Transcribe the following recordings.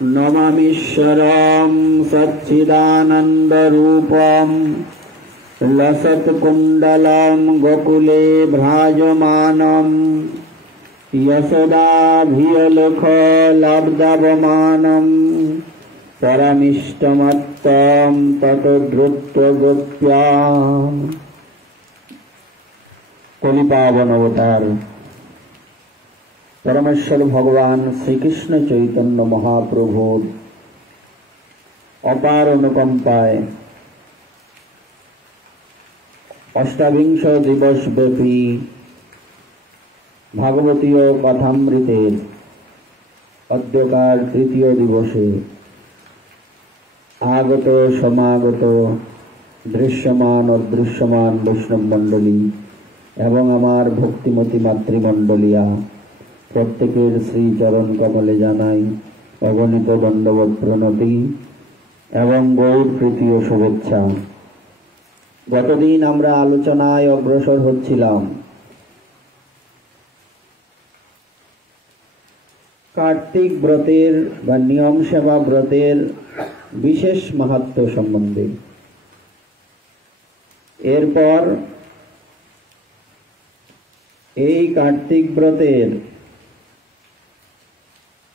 नमामीश्वरं सच्चिदानन्दरूपं लसत्कुण्डलं गोकुले भ्राजमानं यशोदाभिलखलब्धवमानं परमिष्टमत्तं ततोद्धृत्य कलिपावन अवतार परमेश्वर भगवान श्रीकृष्ण चैतन्य महाप्रभुर अपार अनुकंपाय अष्टाविंश दिवस व्यापी भागवतीय कथामृतेर अद्यकार तृतीय दिवसे आगत समागत दृश्यमान अदृश्यमान वैष्णव मंडली एवं आमार भक्तिमती मातृमंडलिया प्रत्येकेर श्री चरण कमले जानाई अगणित दंडवत प्रणति एवं गौर प्रीति ओ शुभेच्छा। गतदिन आमरा आलोचनाय अग्रसर हच्छिलाम कार्तिक व्रतेर बा नियम सेवा व्रतेर विशेष महत्व सम्बन्धे। एरपर এই कार्तिक व्रतेर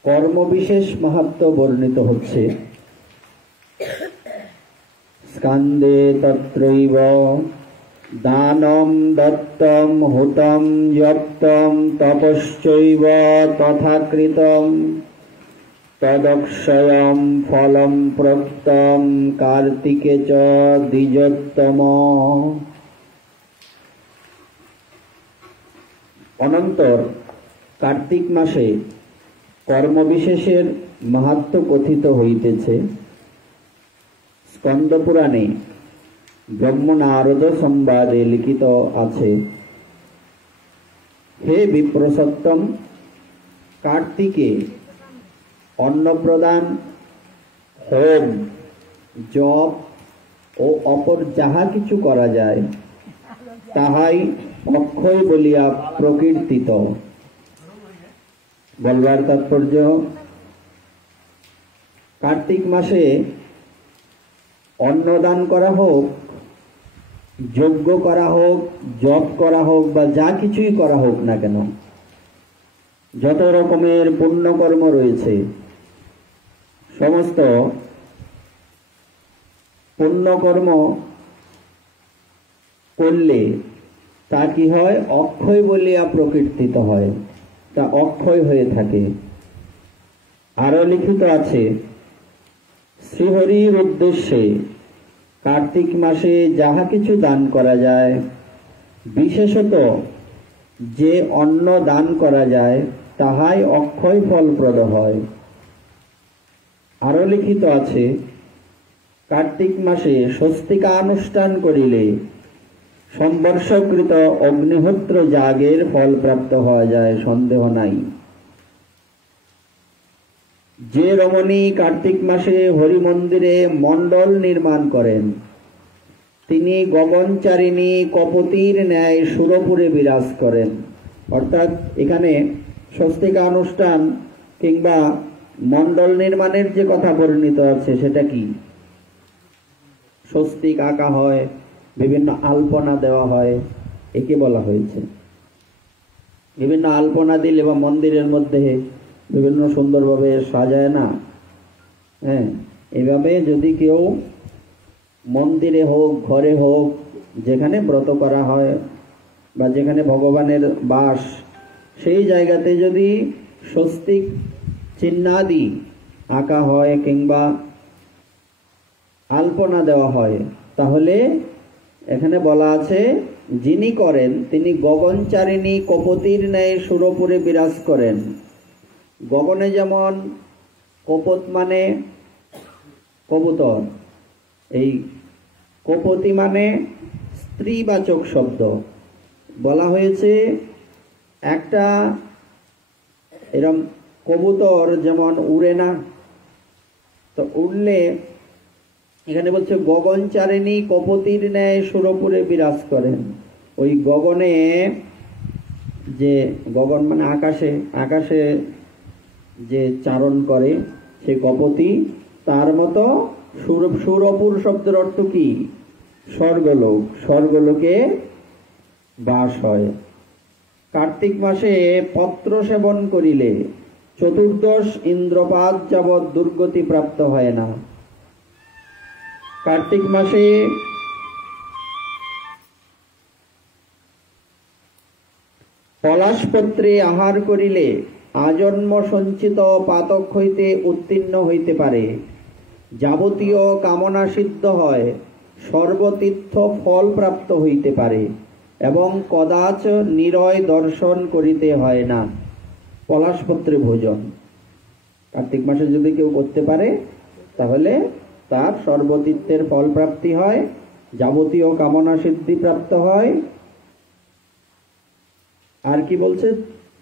कर्म विशेष महत्व वर्णित होच्छे। स्कंदे तत्रैव दानं दत्तं हुतं यप्तं तपश्चैव तथा कृतं तदक्षयं फलं प्रोक्तं कार्तिके च द्विजोत्तम। अनंतर कार्तिक मासे कर्म विशेषेर महत्व कथित हইতেছে। स्कंद पुराणे ब्रह्म नारद संवादे लिखित आछे, हे विप्रसत्तम, कार्तिके अन्न प्रदान, होम, जप ओ अपर जाहा किछु करा जाय ताहाई अक्षय बलिया प्रकीर्तित। बलबार तात्पर्य, कार्तिक मासे अन्नदान करा होक, यज्ञ करा होक, जप करा होक बा जा किछुई करा होक ना केन, যত রকমের পুণ্যকর্ম রয়েছে সমস্ত পুণ্যকর্ম করলে তা কি হয়, অক্ষয় বলিয়া প্রকীর্তিত হয়, তা অক্ষয় হয়ে থাকে। আরো লিখিত আছে, শ্রীহরির উদ্দেশ্যে কার্তিক মাসে যাহা কিছু দান করা যায়, বিশেষত যে অন্ন দান করা যায় তাহাই অক্ষয় ফলপ্রদ হয়। আরো লিখিত আছে, কার্তিক মাসে স্বস্তিকা অনুষ্ঠান করিলে संवर्षकृत अग्निहोत्र यागेर फल प्राप्त हওয়া যায়, सन्देह नाई। जे रमणी कार्तिक मासे हरि मंदिरे मंडल निर्माण करें तिनी गगनचारिणी कपतिर न्याय सुरपुरे बिराज करें। अर्थात एखाने स्वस्तिका अनुष्ठान किंबा मंडल निर्माणेर जे कथा वर्णित आछे सेटा कि स्वस्तिक आঁকা হয়, বিভিন্ন আলপনা দেওয়া হয়, একে বলা হয়েছে। বিভিন্ন আলপনা দিলে বা মন্দিরের মধ্যে বিভিন্ন সুন্দরভাবে সাজায় না, হ্যাঁ, এইভাবে যদি কেউ মন্দিরে হোক, ঘরে হোক, যেখানে ব্রত করা হয় বা যেখানে ভগবানের বাস, সেই জায়গাতে যদি স্বস্তিক চিহ্নাদি আঁকা হয় কিংবা আলপনা দেওয়া হয়, তাহলে এখানে বলা আছে যিনি করেন তিনি গগনচারিণী কপতির ন্যায় সুরপুরে বিরাজ করেন। গগনে যেমন কপত মানে কবুতর, এই কপতি মানে স্ত্রীবাচক শব্দ। বলা হয়েছে একটা এরকম কবুতর যেমন উড়ে না, তো উড়লে এখানে বলছে গগনচারিণী কপতির ন্যায় সুরপুরে বিরাজ করেন। ওই গগনে যে গগন মানে আকাশে, আকাশে যে চারণ করে সে কপতি। তার মতো সুরপুর শব্দের অর্থ কি? স্বর্গলোক, স্বর্গলোকে বাস হয়। কার্তিক মাসে পত্র সেবন করিলে চতুর্দশ ইন্দ্রপাদ যাবৎ দুর্গতি প্রাপ্ত হয় না। কার্তিক মাসে পলাশপত্রে আহার করিলে আজন্ম সঞ্চিত পাতক হইতে উত্তীর্ণ হইতে পারে, যাবতীয় কামনা সিদ্ধ হয়, সর্বতীর্থ ফল প্রাপ্ত হইতে পারে এবং কদাচ নিরয় দর্শন করিতে হয় না। পলাশপত্রে ভোজন কার্তিক মাসে যদি কেউ করতে পারে তাহলে তার সর্বতীর্থের ফল প্রাপ্তি হয়, যাবতীয় কামনা সিদ্ধি প্রাপ্ত হয়। আর কি বলছে?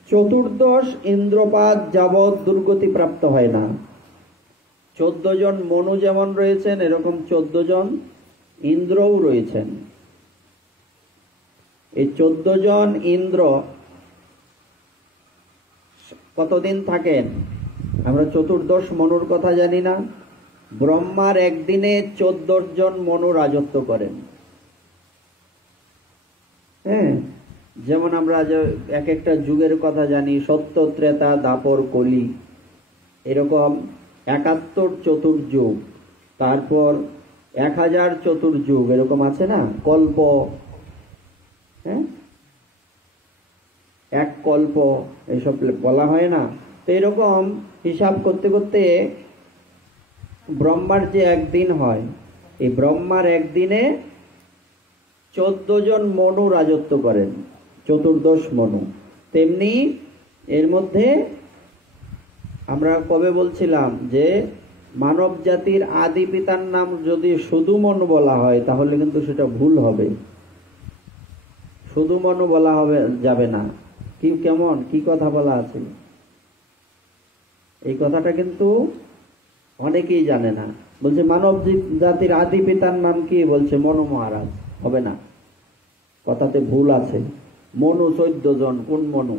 চতুর্দশ ইন্দ্রপাদ যাবৎ দুর্গতি প্রাপ্ত হয় না। 14 জন মনু যেমন রয়েছেন, এরকম 14 জন ইন্দ্রও রয়েছেন। এই 14 জন ইন্দ্র কতদিন থাকেন? আমরা চতুর্দশ মনুর কথা জানি না। ব্রহ্মার একদিনে 14 জন মনু রাজত্ব করেন। হ্যাঁ, যেমন আমরা এক একটা যুগের কথা জানি, সত্য, ত্রেতা, দাপর, কলি, এরকম 71 চতুর্যুগ, তারপর 1000 চতুর্যুগ, এরকম আছে না, কল্প। হ্যাঁ, এক কল্প এসব বলা হয় না? তো এরকম হিসাব করতে করতে ব্রহ্মার যে একদিন হয়, এই ব্রহ্মার একদিনে 14 জন মনু রাজত্ব করেন, চতুর্দশ মনু। তেমনি এর মধ্যে আমরা কবে বলছিলাম যে মানব জাতির আদি পিতার নাম যদি শুধু মনু বলা হয় তাহলে কিন্তু সেটা ভুল হবে। শুধু মনু বলা হবে যাবে না। কি কেমন কি কথা বলা আছে? এই কথাটা কিন্তু অনেকেই জানে না। বলছে মানব জাতির আদি পিতার নাম কি? বলছে মনু মহারাজ। হবে না, কথাতে ভুল আছে। মনু 14 জন। কোন মনু?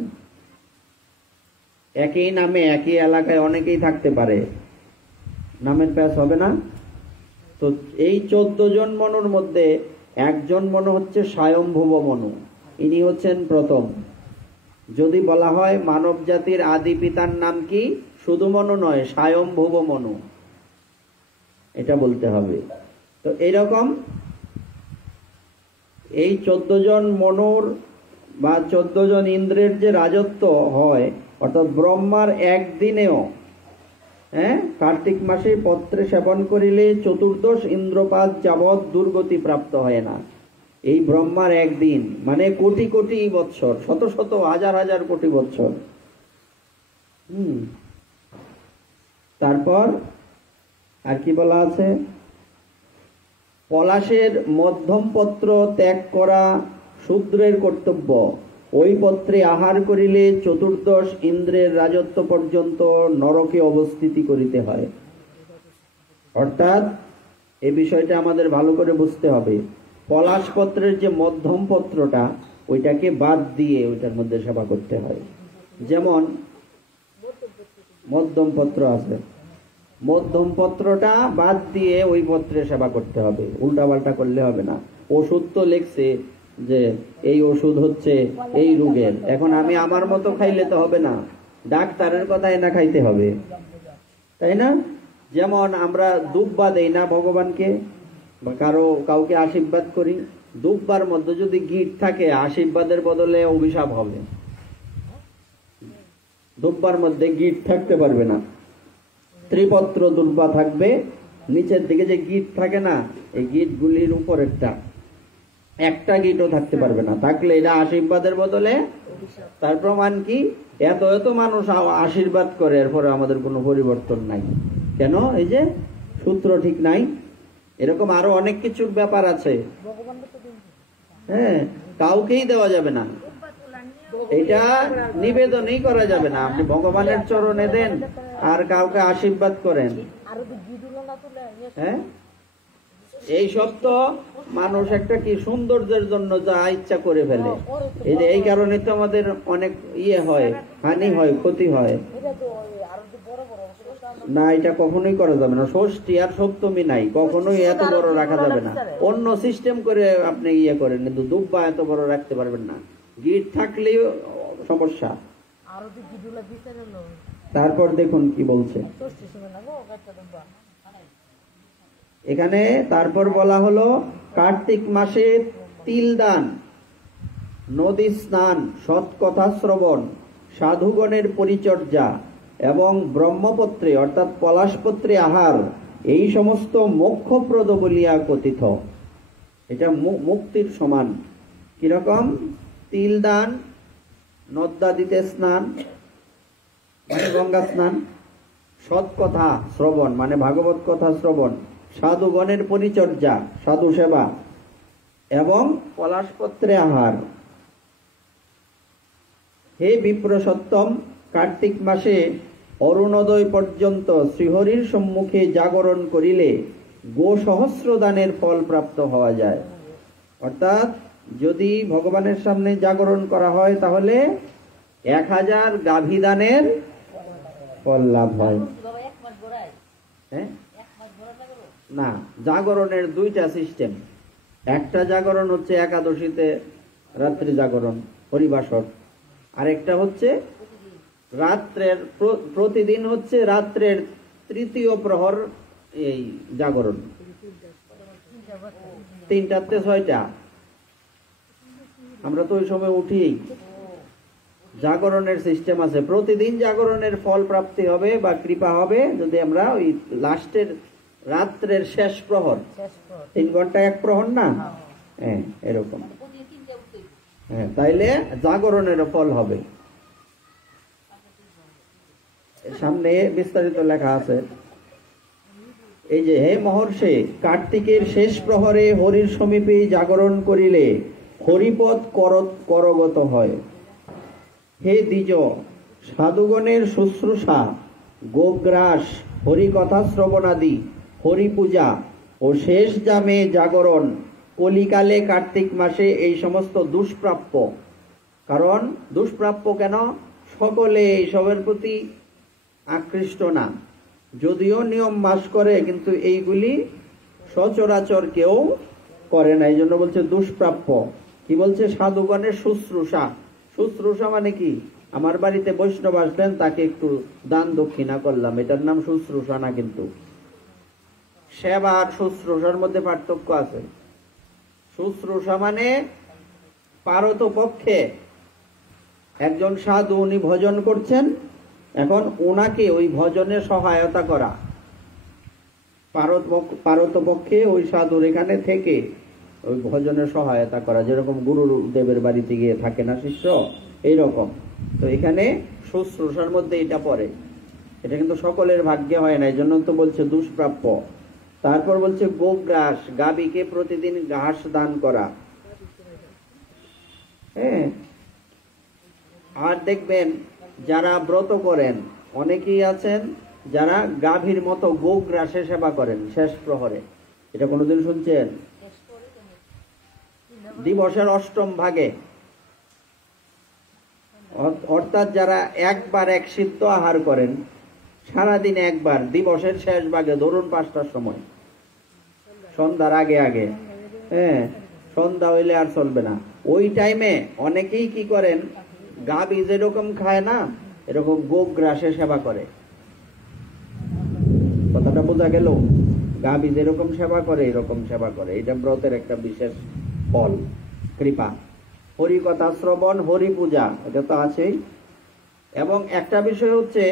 একই নামে একই এলাকায় অনেকেই থাকতে পারে, নামের প্যাচ হবে না। তো এই 14 জন মনুর মধ্যে একজন মনু হচ্ছে স্বয়ম্ভুব মনু, ইনি হচ্ছেন প্রথম। যদি বলা হয় মানব জাতির আদি পিতার নাম কি, শুধু মনু নয়, স্বয়ম্ভুব মনু, এটা বলতে হবে। তো এইরকম এই 14 জন মনুর বা 14 জন ইন্দ্রের যে রাজত্ব হয়, অর্থাৎ ব্রহ্মার একদিনেও, হ্যাঁ, কার্তিক মাসে পত্রে সেবন করিলে চতুর্দশ ইন্দ্রপাদ যাবৎ দুর্গতি প্রাপ্ত হয় না। এই ব্রহ্মার একদিন মানে কোটি কোটি বৎসর, শত শত হাজার হাজার কোটি বৎসর। তারপর আর কি বলা আছে? পলাশের মধ্যম পত্র ত্যাগ করা শূদ্রের কর্তব্য। ওই পত্রে আহার করিলে চতুর্দশ ইন্দ্রের রাজত্ব পর্যন্ত নরকে অবস্থিতি করিতে হয়। অর্থাৎ এই বিষয়টা আমাদের ভালো করে বুঝতে হবে। পলাশ পত্রের যে মধ্যম পত্রটা, ওইটাকে বাদ দিয়ে ওইটার মধ্যে সেবা করতে হয়। যেমন মধ্যম পত্র আছে, মধ্যম পত্রটা বাদ দিয়ে ওই পত্রে সেবা করতে হবে, উল্টা পাল্টা করলে হবে না। ওষুধ তো লেখছে যে এই ওষুধ হচ্ছে এই রোগের, এখন আমি আমার মতো খাইলে তো হবে না, ডাক্তারের কথাই না খাইতে হবে, তাই না? যেমন আমরা দুব্বা দেই না ভগবানকে, বা কাউকে আশীর্বাদ করি, দুব্বার মধ্যে যদি গিট থাকে আশীর্বাদের বদলে অভিশাপ হবে। দুব্বার মধ্যে গিট থাকতে পারবে না, ত্রিপত্র দুব্বা থাকবে। নিচের দিকে যে গিট থাকে না, এই গিট গুলির উপর একটা গিটও থাকতে পারবে না, থাকলে এটা আশীর্বাদের বদলে। তার প্রমাণ কি? এত এত মানুষ আশীর্বাদ করে, এরপরে আমাদের কোনো পরিবর্তন নাই কেন? এই যে সূত্র ঠিক নাই। এরকম আরো অনেক কিছুর ব্যাপার আছে। হ্যাঁ, কাউকেই দেওয়া যাবে না, এটা নিবেদনই করা যাবে না। আপনি ভগবানের চরণে দেন আর কাউকে আশীর্বাদ করেন, হ্যাঁ, এই সব তো মানুষ একটা কি সৌন্দর্যের জন্য যা ইচ্ছা করে ফেলে। এই কারণে তো আমাদের অনেক ইয়ে হয়, হানি হয়, ক্ষতি হয়। না, এটা কখনোই করা যাবে না। ষষ্ঠী আর সপ্তমী নাই, কখনোই এত বড় রাখা যাবে না। অন্য সিস্টেম করে আপনি ইয়ে করেন, কিন্তু দুব্বা এত বড় রাখতে পারবেন না। গিট থাকলেও সমস্যা। তারপর দেখুন কি বলছে এখানে। তারপর বলা হলো কার্তিক মাসে তিল দান, নদী স্নান, সৎ কথা শ্রবণ, সাধুগণের পরিচর্যা এবং ব্রহ্মপত্রে অর্থাৎ পলাশপত্রে আহার, এই সমস্ত মোক্ষপ্রদ বলিয়া কথিত। এটা মুক্তির সমান। কিরকম? তিল দান, নদ্যাদিতে স্নান মানে গঙ্গা স্নান, সৎ কথা শ্রবণ মানে ভাগবত কথা শ্রবণ, সাধুগণের পরিচর্যা সাধু সেবা এবং পলাশপত্রে আহার। হে বিপ্রসত্তম, কার্তিক মাসে অরুণোদয় পর্যন্ত শ্রীহরির সম্মুখে জাগরণ করিলে গো সহস্র দানের ফল প্রাপ্ত হওয়া যায়। অর্থাৎ যদি ভগবানের সামনে জাগরণ করা হয় তাহলে 1000 গাভী দানের ফল লাভ হয়। না, জাগরণের দুইটা সিস্টেম। একটা জাগরণ হচ্ছে একাদশীতে রাত্রি জাগরণ হরিবাসর, আরেকটা হচ্ছে রাত্রের প্রতিদিন হচ্ছে রাত্রের তৃতীয় প্রহর এই জাগরণ, 3টা থেকে 6টা। আমরা তো ওই সময় উঠি। জাগরণের সিস্টেম আছে, প্রতিদিন জাগরণের ফল প্রাপ্তি হবে বা কৃপা হবে যদি আমরা ওই লাস্টের রাত্রের শেষ প্রহর, 3 ঘন্টা 1 প্রহর না, হ্যাঁ এরকম, হ্যাঁ তাইলে জাগরণের ফল হবে। সামনে বিস্তারিত লেখা আছে। এই যে হে মহর্ষে, কার্তিকের শেষ প্রহরে হরির সমীপে জাগরণ করিলে হরিপদ করগত হয়। হে দ্বিজ, সাধুগণের শুশ্রূষা, গোগ্রাস, হরিকথা শ্রবণাদি, হরি পূজা ও শেষ জামে জাগরণ কলিকালে কার্তিক মাসে এই সমস্ত দুষ্প্রাপ্য। কারণ দুষ্প্রাপ্য কেন? সকলে এইসবের প্রতি আকৃষ্ট না, যদিও নিয়ম মাস করে কিন্তু এইগুলি সচরাচর কেউ করে না, এই জন্য বলছে দুষ্প্রাপ্য। কি বলছে? সাধুগণের শুশ্রূষা। শুশ্রূষা মানে কি? আমার বাড়িতে বৈষ্ণব আসলেন, তাকে একটু দান দক্ষিণা করলাম, এটার নাম শুশ্রূষা না। কিন্তু সেবা আর শুশ্রূষার মধ্যে পার্থক্য আছে। শুশ্রূষা মানে পারতপক্ষে একজন সাধু, উনি ভজন করছেন, এখন ওনাকে ওই ভজনে সহায়তা করা, পারতপক্ষে ওই সাধুর এখানে থেকে ওই ভজনে সহায়তা করা। যেরকম গুরুদেবের বাড়িতে গিয়ে থাকে না শিষ্য, এইরকম। তো এখানে শুশ্রূষার মধ্যে এটা পড়ে। এটা কিন্তু সকলের ভাগ্যে হয় না, এই জন্য তো বলছে দুষ্প্রাপ্য। তারপর বলছে গোগ্রাস, গাভীকে প্রতিদিন ঘাস দান করা। হ্যাঁ, আর দেখবেন যারা ব্রত করেন অনেকেই আছেন যারা গাভীর মতো গোগ্রাসে সেবা করেন শেষ প্রহরে। এটা কোনোদিন শুনছেন? দিবসের 8ম ভাগে, অর্থাৎ যারা একবার এক সিদ্ধ আহার করেন সারাদিন একবার, দিবসের শেষ ভাগে, ধরুন 5টার সময়, সন্ধ্যার আগে আগে, হ্যাঁ সন্ধ্যা হইলে আর চলবে না, ওই টাইমে অনেকেই কি করেন, গাভী যেরকম খায় না এরকম গোগ্রাসে সেবা করে। কথাটা বোঝা গেল? গাভী যেরকম সেবা করে এরকম সেবা করে। এটা ব্রতের একটা বিশেষ ফল, কৃপা। হরি কথা শ্রবণ, হরি পূজা, এটা তো আছেই। এবং একটা বিষয় হচ্ছে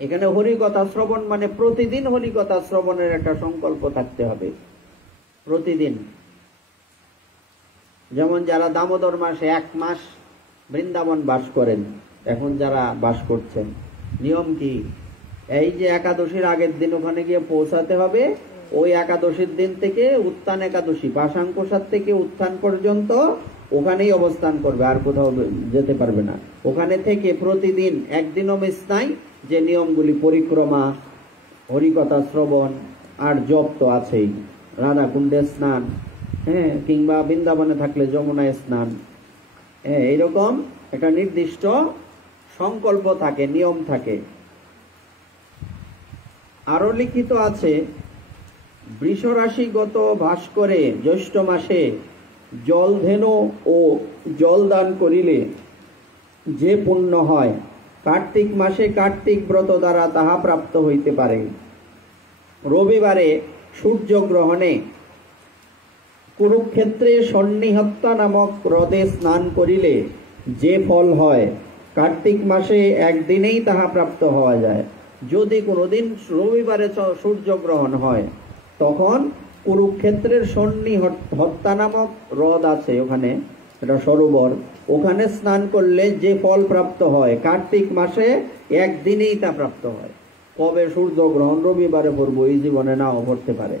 এখানে হরি কথা শ্রবণ মানে প্রতিদিন হরি কথা শ্রবণের একটা সংকল্প থাকতে হবে, প্রতিদিন। যেমন যারা দামোদর মাসে 1 মাস বৃন্দাবন বাস করেন, এখন যারা বাস করছেন, নিয়ম কি? এই যে একাদশীর আগের দিন ওখানে গিয়ে পৌঁছাতে হবে, ওই একাদশীর দিন থেকে উত্থান একাদশী, পাশাঙ্কুশার থেকে উত্থান পর্যন্ত ওখানেই অবস্থান করবে, আর কোথাও যেতে পারবে না। ওখানে থেকে প্রতিদিন একদিনও মিস নাই, যে নিয়মগুলি, পরিক্রমা, হরিকথা শ্রবণ, আর জপ তো আছেই, রাধা কুণ্ডে স্নান, হ্যাঁ, কিংবা বৃন্দাবনে থাকলে যমুনায় স্নান, হ্যাঁ, এইরকম একটা নির্দিষ্ট সংকল্প থাকে, নিয়ম থাকে। আরো লিখিত আছে, বৃষরাশিগত ভাস্করে জ্যৈষ্ঠ মাসে জলধেনু ও জলদান করিলে যে পুণ্য হয়, কার্তিক মাসে কার্তিক ব্রত দ্বারা তাহা প্রাপ্ত হইতে পারে। রবিবারে সূর্যগ্রহণে কুরুক্ষেত্রে সন্নিহত্যা নামক হ্রদে স্নান করিলে যে ফল হয়, কার্তিক মাসে একদিনেই তাহা প্রাপ্ত হওয়া যায়। যদি কোনোদিন রবিবারে সূর্যগ্রহণ হয়, তখন কুরুক্ষেত্রের সন্নিহত্যা নামক হ্রদ আছে, ওখানে এটা সরোবর, ওখানে স্নান করলে যে ফল প্রাপ্ত হয়, কার্তিক মাসে একদিনেই তা প্রাপ্ত হয়। কবে সূর্যগ্রহণ রবিবারে পড়বো এই জীবনে নাও পড়তে পারে,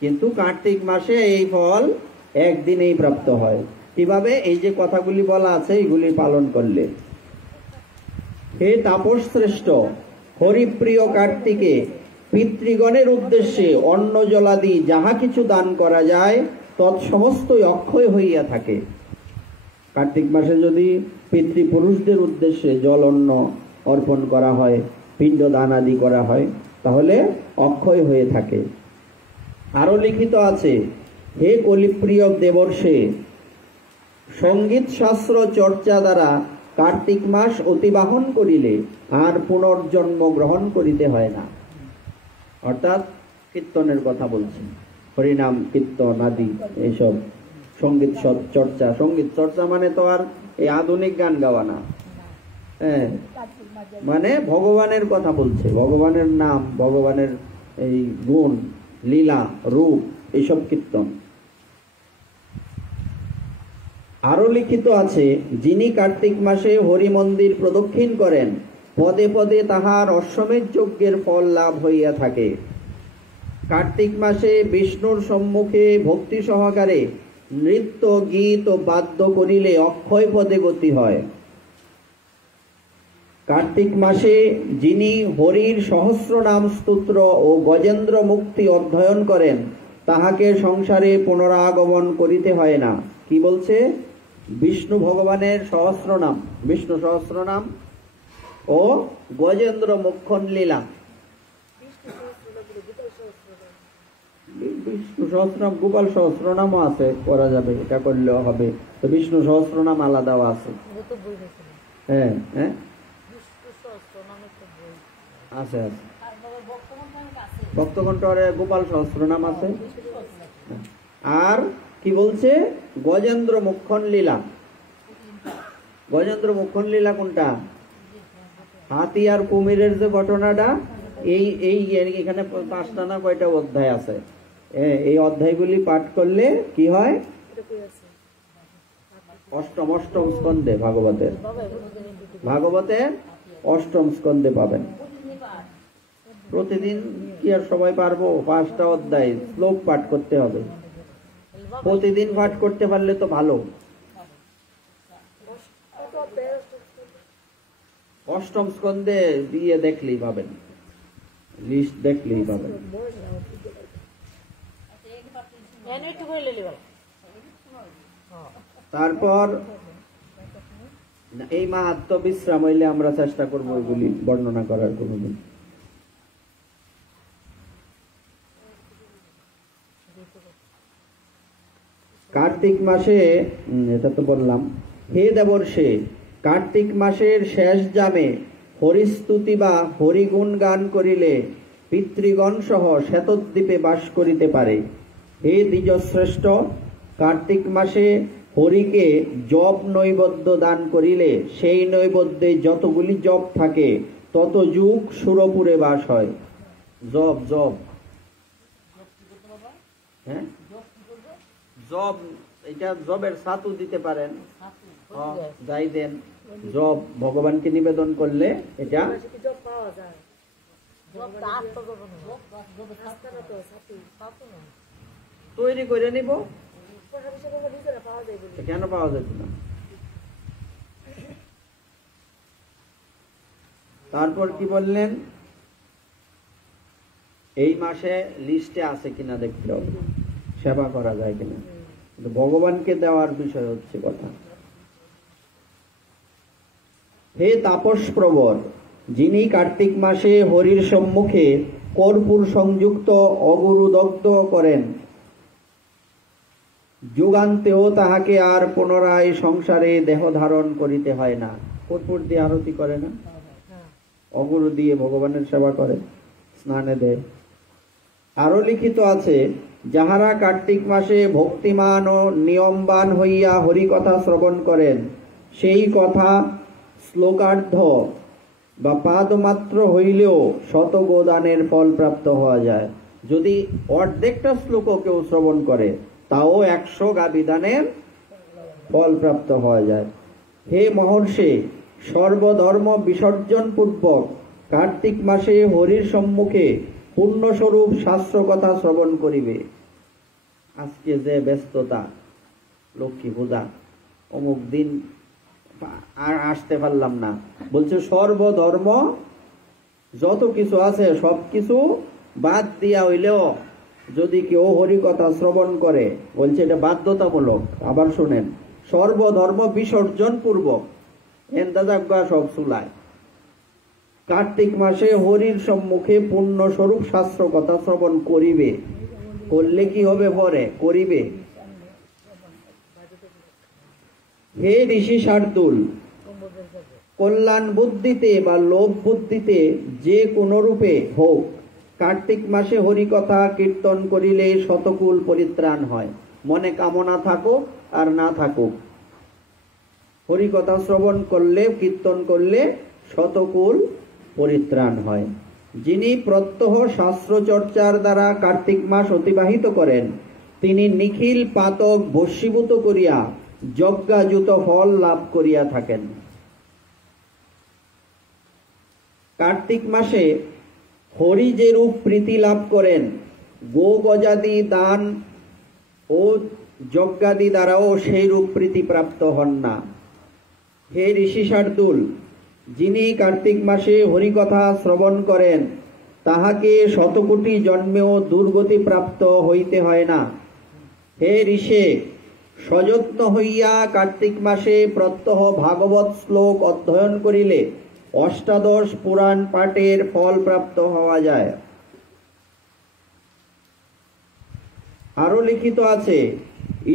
কিন্তু কার্তিক মাসে এই ফল একদিনেই প্রাপ্ত হয়। কিভাবে? এই যে কথাগুলি বলা আছে এইগুলি পালন করলে। হে তাপস শ্রেষ্ঠ, হরিপ্রিয় কার্তিকে পিতৃগণের উদ্দেশ্যে অন্ন জলাদি যাহা কিছু দান করা যায় তৎসমস্তই অক্ষয় হইয়া থাকে। কার্তিক মাসে যদি পিতৃপুরুষদের উদ্দেশ্যে জল অন্ন অর্পণ করা হয়, পিণ্ড দান আদি করা হয়, তাহলে অক্ষয় হয়ে থাকে। আরো লিখিত আছে, হে কলিপ্রিয় দেবর্ষে, সঙ্গীত শাস্ত্র চর্চা দ্বারা কার্তিক মাস অতিবাহন করিলে আর পুনর্জন্ম গ্রহণ করিতে হয় না। অর্থাৎ কীর্তনের কথা বলছি, হরিনাম কীর্তন আদি এইসব সঙ্গীত চর্চা। সঙ্গীত চর্চা মানে তো আর এই আধুনিক গান গাওয়া না, হ্যাঁ, মানে ভগবানের কথা বলছে, ভগবানের নাম, ভগবানের এই গুণ লীলা রূপ, এইসব কীর্তন। আরো লিখিত আছে, যিনি কার্তিক মাসে হরি মন্দির প্রদক্ষিণ করেন, পদে পদে তাহার অশ্বমেধ যজ্ঞের ফল লাভ হইয়া থাকে। কার্তিক মাসে বিষ্ণুর সম্মুখে ভক্তি সহকারে নৃত্য গীত ও বাদ্য করিলে অক্ষয় পদে গতি হয়। কার্তিক মাসে যিনি হরির সহস্রনাম স্তোত্র ও গজেন্দ্র মুক্তি অধ্যয়ন করেন, তাহাকে সংসারে পুনরাগমন করিতে হয় না। কি বলছে? বিষ্ণু ভগবানের সহস্রনাম, বিষ্ণু সহস্রনাম ও গজেন্দ্র মুখ্যন লীলা। বিষ্ণু সহস্রনাম, গোপাল সহস্রনামও আছে, করা যাবে, এটা করলেও হবে। তো বিষ্ণু সহস্রনাম আলাদাও আছে, হ্যাঁ হ্যাঁ আছে আছে, ভক্তকণ্ঠরে গোপাল সহস্রনাম আছে। আর কি বলছে? গজেন্দ্র মুখ্যন লীলা। গজেন্দ্র মুখ্যন লীলা কোনটা? হাতি আর কুমিরের যে ঘটনাটা, এই এই এখানে 5টা না কয়টা অধ্যায় আছে, এই অধ্যায়গুলি পাঠ করলে কি হয়? অষ্টম স্কন্ধে, ভাগবতের অষ্টম স্কন্ধে পাবেন। প্রতিদিন কি আর সবাই পারবো? 5টা অধ্যায় শ্লোক পাঠ করতে হবে, প্রতিদিন পাঠ করতে পারলে তো ভালো। অষ্টম স্কন্ধে দিয়ে দেখলেই পাবেন, লিস্ট দেখলেই পাবেন। তারপর এই মাহাত্ম বিশ্রাম হইলে আমরা চেষ্টা করবো এগুলি বর্ণনা করার কোনদিন। কার্তিক মাসে, এটা তো বললাম। হে দেবর্ষে, কার্তিক মাসের শেষ জামে হরিস্তুতি বা হরিগুণ গান করিলে পিতৃগণ সহ শ্বেতদ্বীপে বাস করিতে পারে। হে দ্বিজশ্রেষ্ঠ, কার্তিক মাসে হরিকে জপ নৈবেদ্য দান করিলে সেই নৈবেদ্যে যতগুলি জপ থাকে তত যুগ সুরপুরে বাস হয়। জপ জপ, হ্যাঁ জব, এটা জবের ছাতু দিতে পারেন, যাই দেন, জব ভগবানকে নিবেদন করলে এটা তৈরি করে নিব। কেন পাওয়া যাবে না? তারপর কি বললেন? এই মাসে লিস্টে আছে কিনা দেখতে হবে, সেবা করা যায় কিনা। ভগবানকে দেওয়ার বিষয় হচ্ছে কথা। হে তাপস প্রবর, যিনি কার্তিক মাসে হরির সম্মুখে কর্পূর সংযুক্ত অগুরুদগ্ধ করেন, যুগান্তেও তাহাকে আর পুনরায় সংসারে দেহ ধারণ করিতে হয় না। কর্পূর দিয়ে আরতি করে না, অগুরু দিয়ে ভগবানের সেবা করে, স্নানে দেয়। আরো লিখিত আছে, যাহারা কার্তিক মাসে ভক্তিমান ও নিয়মবান হইয়া হরিকথা শ্রবণ করেন, সেই কথা শ্লোকার্ধ বা পাদমাত্র হইলেও শত গোদানের ফল প্রাপ্ত হওয়া যায়। যদি অর্ধেকটা শ্লোকও কেউ শ্রবণ করে, তাও 100 গাবিদানের ফল প্রাপ্ত হওয়া যায়। হে মহর্ষি, সর্বধর্ম বিসর্জন পূর্বক কার্তিক মাসে হরির সম্মুখে পূর্ণস্বরূপ শাস্ত্র কথা শ্রবণ করিবে। আজকে যে ব্যস্ততা, লক্ষ্মী পূজা, অমুক দিন আর আসতে পারলাম না, বলছে সর্বধর্ম যত কিছু আছে সবকিছু বাদ দিয়া হইলেও যদি কেউ হরি কথা শ্রবণ করে, বলছে এটা বাধ্যতামূলক। আবার শুনেন, সর্বধর্ম বিসর্জন পূর্বক এন্দাজাগ্যা সব চুলায় কার্তিক মাসে হরির সম্মুখে পূর্ণস্বরূপ শাস্ত্র কথা শ্রবণ করিবে। করলে কি হবে? পরে করিবে। হে ঋষি শার্দুল, কল্যাণ বুদ্ধিতে বা লোভ বুদ্ধিতে যে কোন রূপে হোক কার্তিক মাসে হরি কথা কীর্তন করিলে শতকুল পরিত্রাণ হয়। মনে কামনা থাকুক আর না থাকুক, হরি কথা শ্রবণ করলে, কীর্তন করলে শতকুল পরিত্রাণ হয়। যিনি প্রত্যহ শাস্ত্র চর্চার দ্বারা কার্তিক মাস অতিবাহিত করেন, তিনি নিখিল পাতক ভস্মীভূত করিয়া যজ্ঞাযুত ফল লাভ করিয়া থাকেন। কার্তিক মাসে হরি যে রূপ প্রীতি লাভ করেন, গো গজাদি দান ও যজ্ঞাদি দ্বারাও সেই রূপ প্রীতি প্রাপ্ত হন না। হে ঋষি শার্দুল, যিনি কার্তিক মাসে হরিকথা শ্রবণ করেন, তাহাকে শতকোটি জন্মেও দুর্গতি প্রাপ্ত হইতে হয় না। হে ঋষে, সযত্ন হইয়া কার্তিক মাসে প্রত্যহ ভাগবত শ্লোক অধ্যয়ন করিলে অষ্টাদশ পুরাণ পাঠের ফল প্রাপ্ত হওয়া যায়। আরো লিখিত আছে,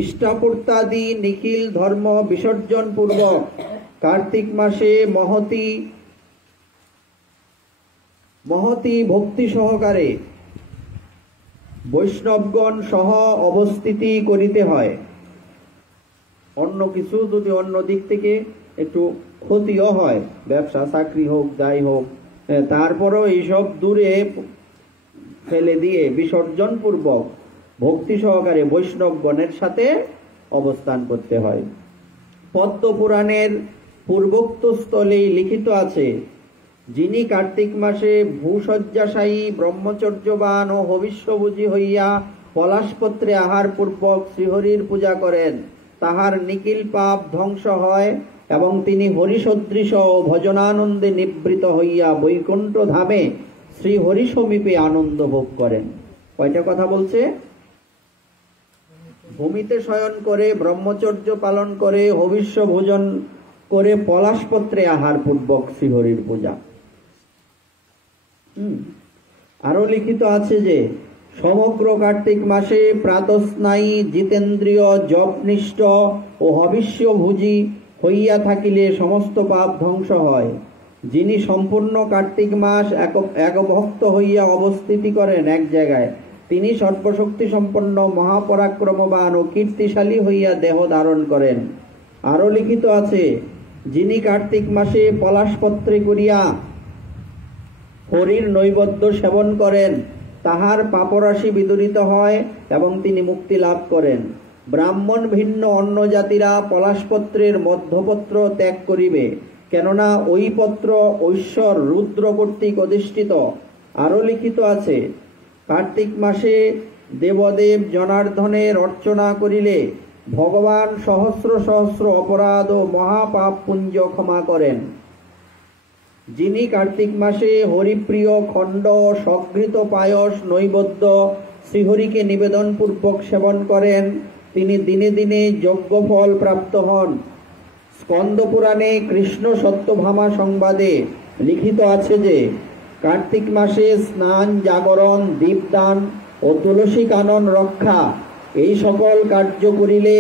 ইষ্টাপূর্তাদি নিখিল ধর্ম বিসর্জন পূর্বক কার্তিক মাসে মহতি ভক্তি সহকারে বৈষ্ণবগণ সহ অবস্থিতি করিতে হয়। অন্য কিছু যদি অন্য দিক থেকে একটু ক্ষতিও হয়, ব্যবসা চাকরি হোক যাই হোক, তারপরেও এইসব দূরে ফেলে দিয়ে বিসর্জন পূর্বক ভক্তি সহকারে বৈষ্ণবগণের সাথে অবস্থান করতে হয়। পদ্ম পুরাণের পূর্বোক্ত স্থলে লিখিত আছে, যিনি কার্তিক মাসে ভূশয্যাশায়ী ব্রহ্মচর্যবান ও হবিষ্যভোজী হইয়া পলাশপত্রে আহার পূর্বক শ্রীহরির পূজা করেন, তাহার নিখিল পাপ ধ্বংস হয় এবং তিনি হরিসদৃশ ও ভজনানন্দে নিবৃত হইয়া বৈকুণ্ঠ ধামে শ্রী হরি সমীপে আনন্দ ভোগ করেন। কয়টা কথা বলছে? ভূমিতে শয়ন করে, ব্রহ্মচর্য পালন করে, হবিষ্য ভোজন করে, পলাশপত্রে আহার পূর্বক শ্রীহরির পূজা। আরো লিখিত আছে যে সমগ্র কার্তিক মাসে প্রাতস্নায়ী জিতেন্দ্রিয় জপনিষ্ঠ ও হবিষ্য ভোজী হইয়া থাকিলে সমস্ত পাপ ধ্বংস হয়। যিনি সম্পূর্ণ কার্তিক মাস একভক্ত হইয়া অবস্থিতি করেন এক জায়গায়, তিনি সর্বশক্তি সম্পন্ন মহাপরাক্রমবান ও কীর্তিশালী হইয়া দেহ ধারণ করেন। আরো লিখিত আছে, যিনি কার্তিক মাসে পলাশপত্রে করিয়া হরির নৈবেদ্য সেবন করেন, তাহার পাপরাশি বিদূরিত হয় এবং তিনি মুক্তি লাভ করেন। ব্রাহ্মণ ভিন্ন অন্য জাতিরা পলাশপত্রের মধ্যপত্র ত্যাগ করিবে, কেননা ওই পত্র ঐশ্বর রুদ্র কর্তৃক অধিষ্ঠিত। আরো লিখিত আছে, কার্তিক মাসে দেবদেব জনার্দনের অর্চনা করিলে ভগবান সহস্র সহস্র অপরাধ ও মহাপাপ পুঞ্জ ক্ষমা করেন। যিনি কার্তিক মাসে হরিপ্রিয় খণ্ড সঘৃত পায়স নৈবেদ্য শ্রীহরিকে নিবেদন পূর্বক সেবন করেন, তিনি দিনে দিনে যজ্ঞ ফল প্রাপ্ত হন। স্কন্দ পুরাণে কৃষ্ণ সত্যভামা সংবাদে লিখিত আছে যে কার্তিক মাসে স্নান, জাগরণ, দীপদান ও তুলসী কানন রক্ষা এই সকল কার্য করিলে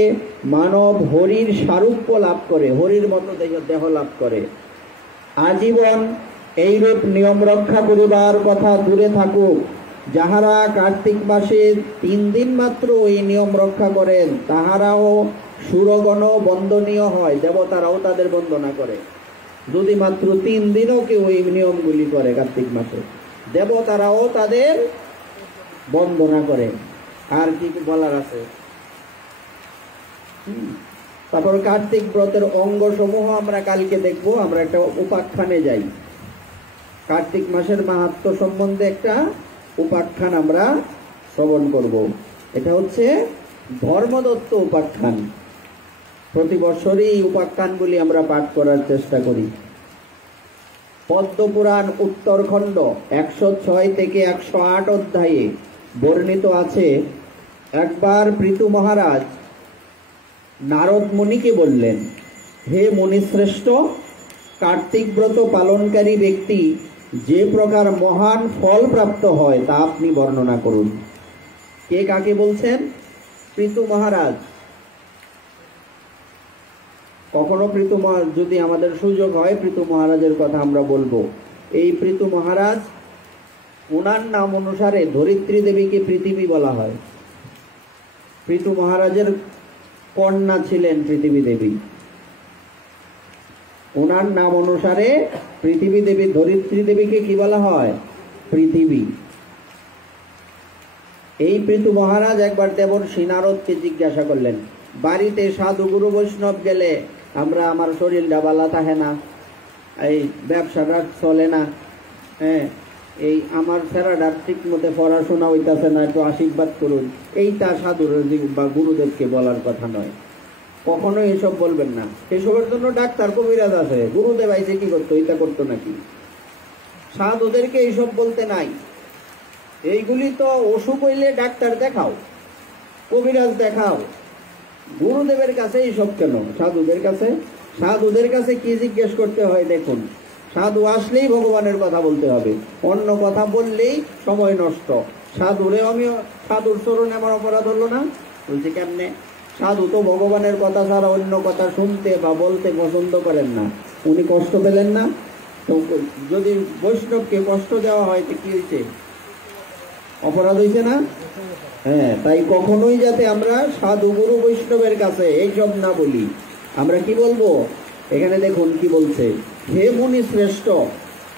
মানব হরির সারূপ্য লাভ করে, হরির মতো দেহ লাভ করে। আজীবন এইরূপ নিয়ম রক্ষা করিবার কথা দূরে থাকুক। যাহারা কার্তিক মাসে 3 দিন মাত্র এই নিয়ম রক্ষা করেন তাহারাও সুরগণ বন্দনীয় হয়, দেবতারাও তাদের বন্দনা করে। যদি মাত্র 3 দিনও কেউ এই নিয়মগুলি করে কার্তিক মাসে, দেবতারাও তাদের বন্দনা করে। আর কি বলার আছে? তারপর কার্তিক ব্রতের অঙ্গ সমূহ আমরা কালকে দেখব। আমরা একটা উপাখ্যানে যাই। কার্তিক মাসের মাহাত্ম্য সম্বন্ধে একটা উপাখ্যান আমরা শ্রবণ করব। এটা হচ্ছে ধর্মদত্ত উপাখ্যান। প্রতি বছরই এই উপাখ্যানগুলি আমরা পাঠ করার চেষ্টা করি। পদ্মপুরাণ উত্তরখণ্ড 106 থেকে 108 অধ্যায়ে বর্ণিত আছে, একবার পৃথু মহারাজ নারদ মুনিকে বললেন, হে মুনিশ্রেষ্ঠ, কার্তিক ব্রত পালনকারী ব্যক্তি যে প্রকার মহান ফল প্রাপ্ত হয় তা আপনি বর্ণনা করুন। কে কাকে বলছেন? পৃথু মহারাজ। কখনো পৃথু যদি আমাদের সুযোগ হয় পৃথু মহারাজের কথা আমরা বলবো। এই পৃথু মহারাজ, ওনার নাম অনুসারে ধরিত্রী দেবীকে পৃথিবী বলা হয়। পৃথু মহারাজের কন্যা ছিলেন পৃথিবী দেবী। ওনার নাম অনুসারে পৃথিবী দেবী, ধরিত্রী দেবীকে কি বলা হয়? পৃথিবী। এই পৃথু মহারাজ একবার দেবর্ষি নারদকে জিজ্ঞাসা করলেন, বাড়িতে সাধু গুরু বৈষ্ণব গেলে আমার শরীরটা ভালো থাকে না, এই ব্যবসাটা চলে না, হ্যাঁ, এই আমার ছেলেটার ঠিক মতো পড়াশোনা হইতেছে না, একটু আশীর্বাদ করুন। এইটা সাধুর বা গুরুদেবকে বলার কথা নয়, কখনো এসব বলবেন না। এসবের জন্য ডাক্তার কবিরাজ আছে। গুরুদেব আইসে কি করতো? এটা করতো নাকি? সাধুদেরকে এইসব বলতে নাই। এইগুলি তো অসুখ হইলে ডাক্তার দেখাও, কবিরাজ দেখাও। গুরুদেবের কাছে এইসব কেন? সাধুদের কাছে? সাধুদের কাছে কি জিজ্ঞেস করতে হয় দেখুন। সাধু আসলেই ভগবানের কথা বলতে হবে, অন্য কথা বললেই সময় নষ্ট। সাধুরে সাধুর চরণে আমার অপরাধ হলো না? বলছে কেমনে? সাধু তো ভগবানের কথা ছাড়া অন্য কথা শুনতে বা বলতে পছন্দ করেন না। উনি কষ্ট পেলেন না? তো যদি বৈষ্ণবকে কষ্ট দেওয়া হয় তো কি হয়েছে? অপরাধ হয়েছে না? হ্যাঁ, তাই কখনোই যাতে আমরা সাধু গুরু বৈষ্ণবের কাছে এইসব না বলি। আমরা কি বলবো? এখানে দেখুন কি বলছে, হে মুনি শ্রেষ্ঠ।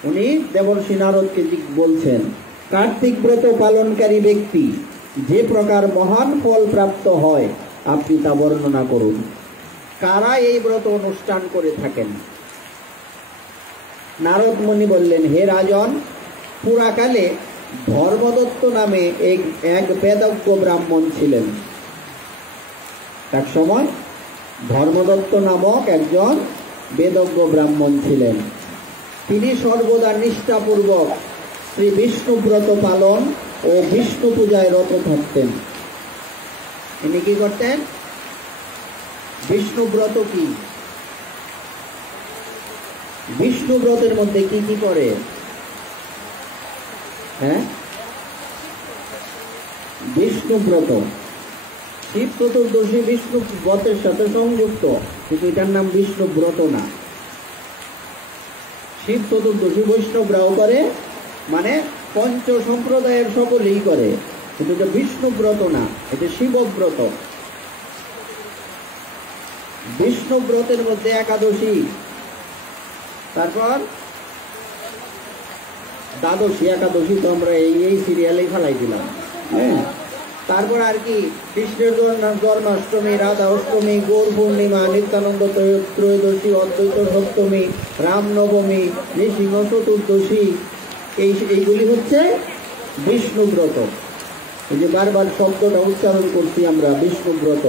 উনি দেবর্ষি নারদকে বলছেন, কার্তিক ব্রত পালনকারী ব্যক্তি যে প্রকার মহান ফল প্রাপ্ত হয় আপনি তা বর্ণনা করুন। কারা এই ব্রত অনুষ্ঠান করে থাকেন? নারদ মুনি বললেন, হে রাজন, পুরাকালে ধর্মদত্ত নামে এক বেদজ্ঞ ব্রাহ্মণ ছিলেন। এক সময় ধর্মদত্ত নামক একজন বেদজ্ঞ ব্রাহ্মণ ছিলেন। তিনি সর্বদা নিষ্ঠাপূর্বক শ্রী বিষ্ণু ব্রত পালন ও বিষ্ণু পূজায় রত থাকতেন। তিনি কি করতেন? বিষ্ণু ব্রত কি? বিষ্ণু ব্রতের মধ্যে কি কি করে? হ্যাঁ, বিষ্ণু ব্রত, শিব চতুর্দশী বিষ্ণু ব্রতের সাথে সংযুক্ত, কিন্তু এটার নাম বিষ্ণু ব্রত না। শিব চতুর্দশী বৈষ্ণবরাও করে, মানে পঞ্চ সম্প্রদায়ের সকলেই করে, কিন্তু এটা বিষ্ণু ব্রত না, এটা শিব ব্রত। বিষ্ণু ব্রতের মধ্যে একাদশী, তারপর দ্বাদশী, একাদশী তো আমরা এই সিরিয়ালেই ফেলাই দিলাম। হ্যাঁ, তারপর আর কি কৃষ্ণের জন্মাষ্টমী, রাধা অষ্টমী, গৌর পূর্ণিমা, নিত্যানন্দ ত্রয়োদশী, অদ্বৈত সপ্তমী, রামনবমী, নৃসিংহ চতুর্দশী, এইগুলি হচ্ছে বিষ্ণু ব্রত। এই যে বারবার শব্দটা উচ্চারণ করছি আমরা, বিষ্ণু ব্রত।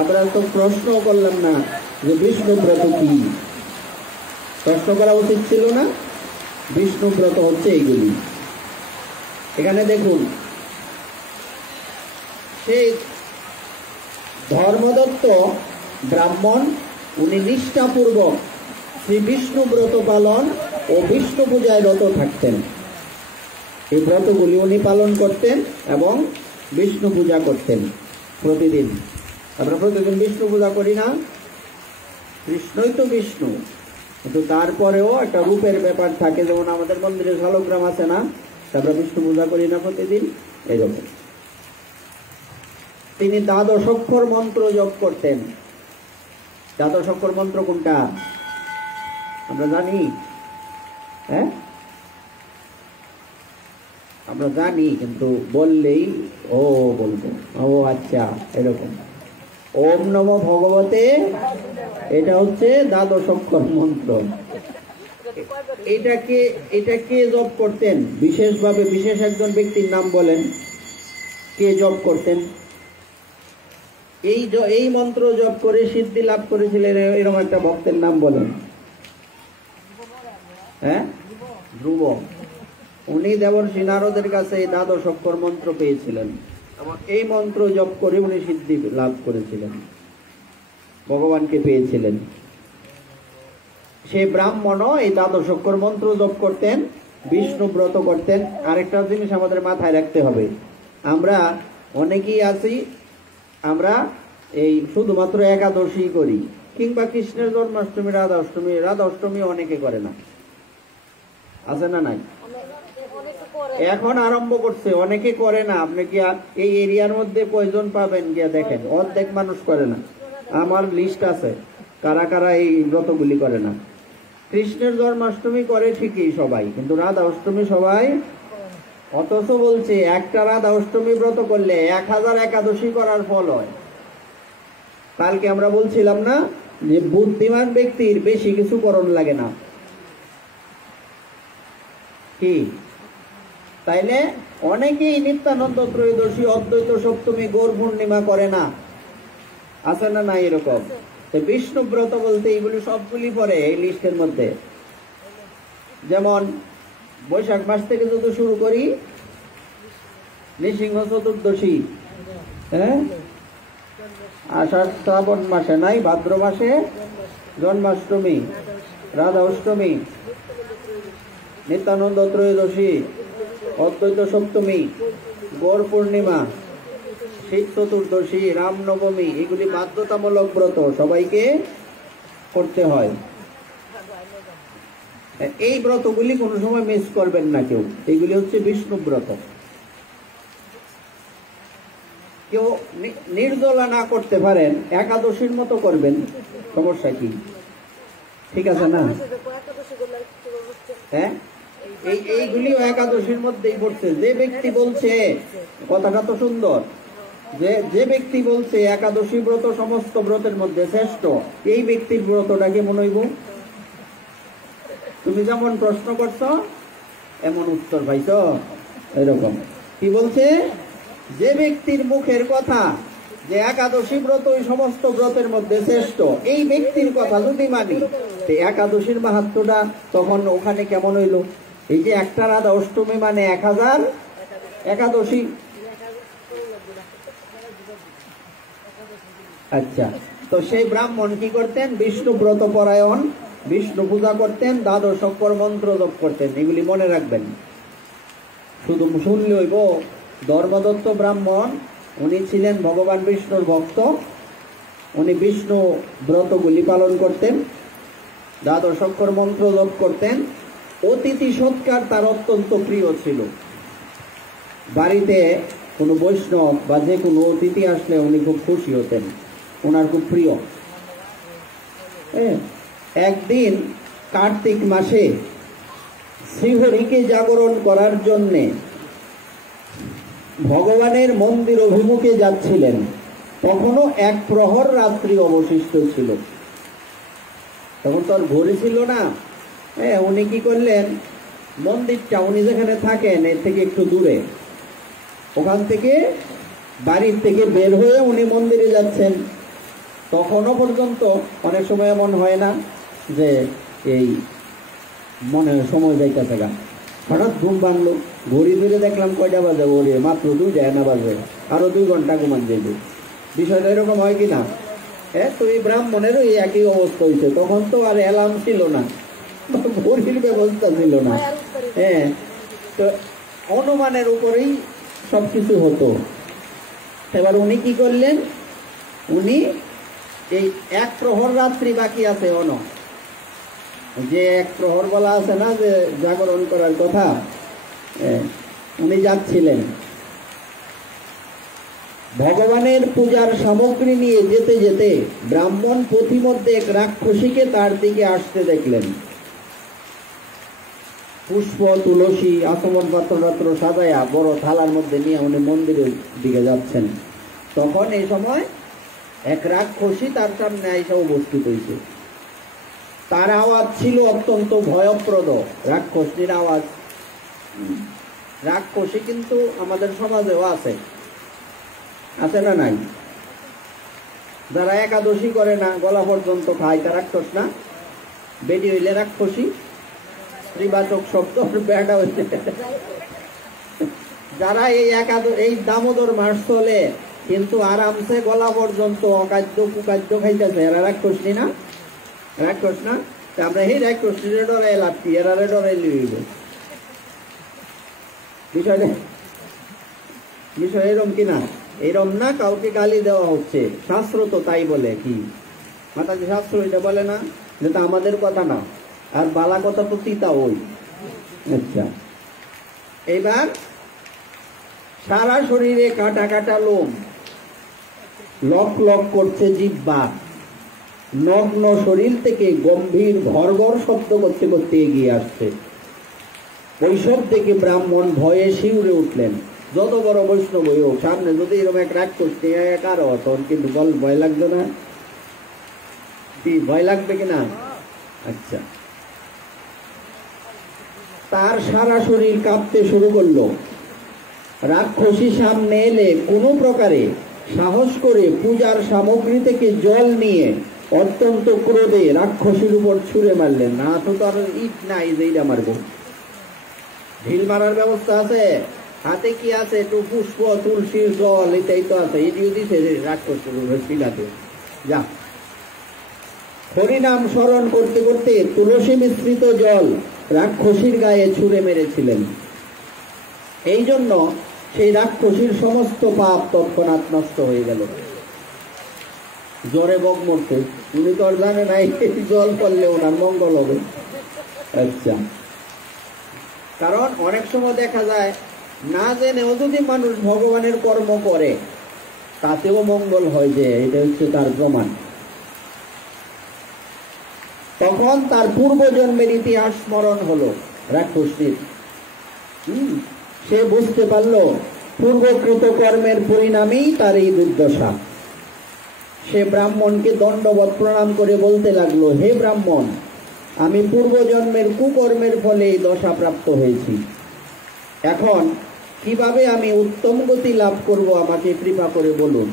আমরা তো প্রশ্ন করলাম না যে বিষ্ণু ব্রত কি, প্রশ্ন করা উচিত ছিল না? বিষ্ণু ব্রত হচ্ছে এইগুলি। এখানে দেখুন, সেই ধর্মদত্ত ব্রাহ্মণ উনি নিষ্ঠাপূর্বক শ্রী বিষ্ণু ব্রত পালন ও বিষ্ণু পূজায় রত থাকতেন। এই ব্রতগুলি উনি পালন করতেন এবং বিষ্ণু পূজা করতেন প্রতিদিন। আমরা প্রতিদিন বিষ্ণু পূজা করি না? কৃষ্ণই তো বিষ্ণু, কিন্তু তারপরেও একটা রূপের ব্যাপার থাকে। যেমন আমাদের মন্দিরে শালগ্রাম আছে না, আমরা বিষ্ণু পূজা করি না প্রতিদিন, এরকম। তিনি দ্বাদশ অক্ষর মন্ত্র জপ করতেন। দ্বাদশ অক্ষর মন্ত্র কোনটা আমরা জানি? হ্যাঁ, আমরা জানি, কিন্তু বললেই ও বলবো ও আচ্ছা এরকম। ওম নমো ভগবতে, এটা হচ্ছে দ্বাদশ অক্ষর মন্ত্র। এটাকে জপ করতেন বিশেষভাবে। বিশেষ একজন ব্যক্তির নাম বলেন, কে জপ করতেন? এই মন্ত্র জপ করে সিদ্ধি লাভ করেছিলেন এরকম একটা ভক্তের নাম বলেন। হ্যাঁ, ধ্রুব। উনি দেবর্ষি নারদের কাছে এই দ্বাদশ অক্ষর মন্ত্র পেয়েছিলেন এবং এই মন্ত্র জপ করে উনি সিদ্ধি লাভ করেছিলেন, ভগবানকে পেয়েছিলেন। সে ব্রাহ্মণও এই দ্বাদশ অক্ষর মন্ত্র জপ করতেন, বিষ্ণু ব্রত করতেন। আরেকটা জিনিস আমাদের মাথায় রাখতে হবে, আমরা অনেকেই আছি, আমরা এই শুধুমাত্র একাদশী করি, কিংবা কৃষ্ণের জন্মাষ্টমী, রাধা অষ্টমী অনেকে করে না, আছে না নাই? এখন আরম্ভ করছে, অনেকে করে না। আপনি কি এই এরিয়ার মধ্যে কয়জন পাবেন গিয়া দেখেন, অর্ধেক মানুষ করে না। আমার লিস্ট আছে কারা কারা এই ব্রতগুলি করে না। কৃষ্ণের জন্মাষ্টমী করে ঠিকই সবাই, কিন্তু রাধা অষ্টমী সবাই। অথচ বলছে একটা রাধা অষ্টমী ব্রত করলে 1000 একাদশী করার ফল হয়। কালকে আমরা বলছিলাম না যে বুদ্ধিমান ব্যক্তির বেশি কিছু করণ লাগে না, কি? তাইলে অনেকেই নিত্যানন্দ ত্রয়োদশী, অদ্বৈত সপ্তমী, গৌর পূর্ণিমা করে না, আছে না না এরকম? বিষ্ণু ব্রত বলতে এইগুলি সবগুলি পড়ে এই লিস্টের মধ্যে। যেমন বৈশাখ মাস থেকে যদি শুরু করি, নৃসিংহ চতুর্দশী, হ্যাঁ, আষাঢ় শ্রাবণ মাসে নাই, ভাদ্র মাসে জন্মাষ্টমী, রাধা অষ্টমী, নিত্যানন্দ ত্রয়োদশী, অদ্বৈত সপ্তমী, গৌর পূর্ণিমা, শিব চতুর্দশী, রামনবমী, এগুলি বাধ্যতামূলক ব্রত, সবাইকে করতে হয়। এই ব্রতগুলি কোনো সময় মিস করবেন না কেউ। এগুলি হচ্ছে বিষ্ণু ব্রত। কেউ নির্জলা না করতে পারেন, একাদশীর মতো করবেন, সমস্যা কি? ঠিক আছে না? হ্যাঁ, এইগুলিও একাদশীর মধ্যেই পড়ছে। যে ব্যক্তি বলছে, কথাটা তো সুন্দর, যে ব্যক্তি বলছে একাদশী ব্রত সমস্ত ব্রতের মধ্যে শ্রেষ্ঠ, এই ব্যক্তির ব্রতটা কেমন হইব? তুমি যেমন প্রশ্ন করছো এমন উত্তর পাইছ, এরকম। কি বলছে? যে ব্যক্তির মুখের কথা যে একাদশী ব্রত ওই সমস্ত ব্রতের মধ্যে শ্রেষ্ঠ, এই ব্যক্তির কথা যদি মানি, একাদশীর মাহাত্ম্যটা তখন ওখানে কেমন হইল? এই যে একটা রাধা অষ্টমী মানে 1000 একাদশী। আচ্ছা, তো সেই ব্রাহ্মণ কি করতেন? বিষ্ণু ব্রত পরায়ণ, বিষ্ণু পূজা করতেন, দ্বাদশ অক্ষর মন্ত্র জপ করতেন। এগুলি মনে রাখবেন, শুধু শুনলে হইব। ধর্মদত্ত ব্রাহ্মণ, উনি ছিলেন ভগবান বিষ্ণুর ভক্ত। উনি বিষ্ণু ব্রতগুলি পালন করতেন, দ্বাদশ অক্ষর মন্ত্র জপ করতেন। অতিথি সৎকার তার অত্যন্ত প্রিয় ছিল। বাড়িতে কোনো বৈষ্ণব বা যে কোনো অতিথি আসলে উনি খুব খুশি হতেন, ওনার খুব প্রিয়। একদিন কার্তিক মাসে শ্রীহরিকে জাগরণ করার জন্যে ভগবানের মন্দির অভিমুখে যাচ্ছিলেন। তখনও 1 প্রহর রাত্রি অবশিষ্ট ছিল। তখন তো আর ঘড়ি ছিল না। উনি কি করলেন? মন্দিরটা উনি যেখানে থাকেন এর থেকে একটু দূরে, ওখান থেকে বাড়ির থেকে বের হয়ে উনি মন্দিরে যাচ্ছেন। তখনও পর্যন্ত অনেক সময় এমন হয় না যে এই মনে সময় যাইতেছে গা, হঠাৎ ঘুম ভাঙলো, ঘড়ি ধরে দেখলাম কয়টা বাজে, ওরে মাত্র 2 বাজে, আরো 2 ঘন্টা ঘুমান যাইবে। বিষয়টা এরকম হয় কিনা? তো এই ব্রাহ্মণেরও এই একই অবস্থা হয়েছে। তখন তো আর অ্যালার্ম ছিল না, ঘড়ির ব্যবস্থা ছিল না। হ্যাঁ, তো অনুমানের উপরেই সবকিছু হতো। এবার উনি কি করলেন, উনি এই এক প্রহর রাত্রি বাকি আছে, যে এক প্রহর বলা আছে না যে জাগরণ করার কথা, উনি যাচ্ছিলেন ভগবানের পূজার সামগ্রী নিয়ে যেতে যেতে ব্রাহ্মণ পথিমধ্যে এক রাক্ষসীকে তার দিকে আসতে দেখলেন। পুষ্প তুলসী আচমন পাত্র সাজায়া বড় থালার মধ্যে নিয়ে উনি মন্দিরের দিকে যাচ্ছেন। তখন এই সময় এক রাক্ষসী তার সামনে এসে উপস্থিত হয়েছে। তার আওয়াজ ছিল অত্যন্ত ভয়প্রদ, রাক্ষসীর আওয়াজ। রাক্ষসী কিন্তু আমাদের সমাজেও আছে, আছে না নাই? যারা একাদশী করে না, গলা পর্যন্ত খায়, তার রাক্ষস না? বেটি হইলে রাক্ষসী, স্ত্রীবাচক শব্দ, বেটা হইলে। যারা এই দামোদর মাস চলে কিন্তু আরামসে গলা পর্যন্ত অখাদ্য কুখাদ্য খাইতেছে, এরা রাক্ষসী না? রাক্ষস না? আমরা এই রাক্ষসীরে ডরাই লাভছি, এরারে ডরাই লিখব। বিষয় এরম কিনা? এরম না, কাউকে গালি দেওয়া হচ্ছে, শাস্ত্র তো তাই বলে। কি মাতাজি শাস্ত্র এটা বলে না? যেটা আমাদের কথা না, আর বালা কথা তো তিতা ওই। আচ্ছা, এবার সারা শরীরে কাটা কাটা লোম, লক লক করছে জিহ্বা, নগ্ন শরীর থেকে গম্ভীর ঘরঘর শব্দ করতে করতে এগিয়ে আসছে। ওইসব থেকে ব্রাহ্মণ ভয়ে শিউরে উঠলেন। যত বড় বৈষ্ণব হোক, সামনে যদি এরকম এক রাগ করতে কারো, তখন কিন্তু ভয় লাগবে না? কি ভয় লাগবে কিনা? আচ্ছা, তার সারা শরীর কাঁপতে শুরু করলো। রাক্ষসী সামনে এলে কোনো প্রকারে সাহস করে পূজার সামগ্রী থেকে জল নিয়ে অত্যন্ত ক্রোধে রাক্ষসীর উপর ছুঁড়ে মারলেন। না তো তার ইট নাই যে এইটা মারবো, ঢিল মারার ব্যবস্থা আছে? হাতে কি আছে? একটু পুষ্প তুলসীর জল, এটাই তো আছে, এটিও দিছে রাক্ষসীলাতে। যা, হরিনাম স্মরণ করতে করতে তুলসী মিশ্রিত জল রাক্ষসীর গায়ে ছুঁড়ে মেরেছিলেন। এই জন্য সেই রাক্ষসীর সমস্ত পাপ তৎক্ষণাৎ নষ্ট হয়ে গেল। জ্বরে বক মরতে, উনি তো আর জানে নাই জল পড়লে ওনার মঙ্গল হবে। আচ্ছা, কারণ অনেক সময় দেখা যায় না জেনেও যদি মানুষ ভগবানের কর্ম করে, তাতেও মঙ্গল হয়, যে এটা হচ্ছে তার প্রমাণ। তখন তার পূর্বজন্মের ইতিহাস স্মরণ হলো রাক্ষসীর। সে বুঝতে পারল পূর্বকৃত কর্মের পরিণামেই তার এই দুর্দশা। সে ব্রাহ্মণকে দণ্ডবৎ প্রণাম করে বলতে লাগলো, হে ব্রাহ্মণ, আমি পূর্বজন্মের কুকর্মের ফলে এই দশা প্রাপ্ত হয়েছি। এখন কিভাবে আমি উত্তম গতি লাভ করব, আমাকে কৃপা করে বলুন।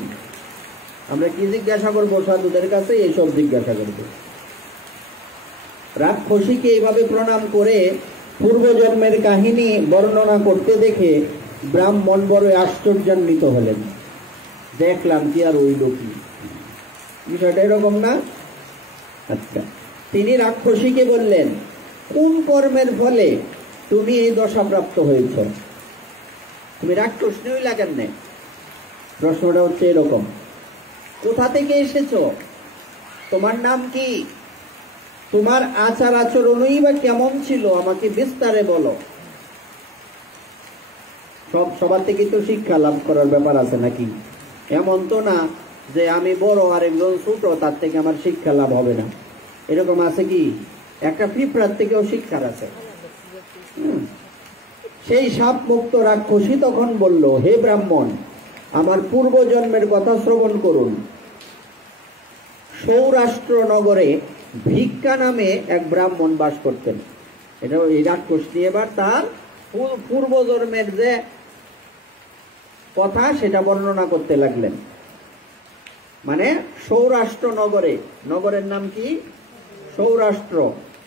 আমরা কি জিজ্ঞাসা করবো? সাধুদের কাছে এইসব জিজ্ঞাসা করব। রাক্ষসীকে এইভাবে প্রণাম করে পূর্বজন্মের কাহিনী বর্ণনা করতে দেখে ব্রাহ্মণ বড় আশ্চর্যান্বিত হলেন। দেখলাম কি আর ওই লোকই, বিষয়টা এরকম না? আচ্ছা, তিনি রাক্ষসীকে বললেন, কোন কর্মের ফলে তুমি এই দশাপ্রাপ্ত হয়েছ? তুমি রাক্ষস হইলা কেমনে? প্রশ্নটা হচ্ছে এরকম। কোথা থেকে এসেছ? তোমার নাম কি? তোমার আচার আচরণই বা কেমন ছিল? আমাকে বিস্তারে বলো। সবার থেকে তো শিক্ষা লাভ করার ব্যাপার আছে নাকি? এমন তো না যে আমি বড় আর একজন ছোট, তার থেকে আমার শিক্ষা লাভ হবে না, এরকম আছে কি? একটা পিঁপড়ার থেকেও শিক্ষার আছে। সেই সাপ মুক্ত রাক্ষসী তখন বলল, হে ব্রাহ্মণ, আমার পূর্বজন্মের কথা শ্রবণ করুন। সৌরাষ্ট্র নগরে ভিক্ষা নামে এক ব্রাহ্মণ বাস করতেন। এটা এই রাক্ষসী এবার তার পূর্বজন্মের যে কথা সেটা বর্ণনা করতে লাগলেন। মানে সৌরাষ্ট্র নগরে, নগরের নাম কি? সৌরাষ্ট্র।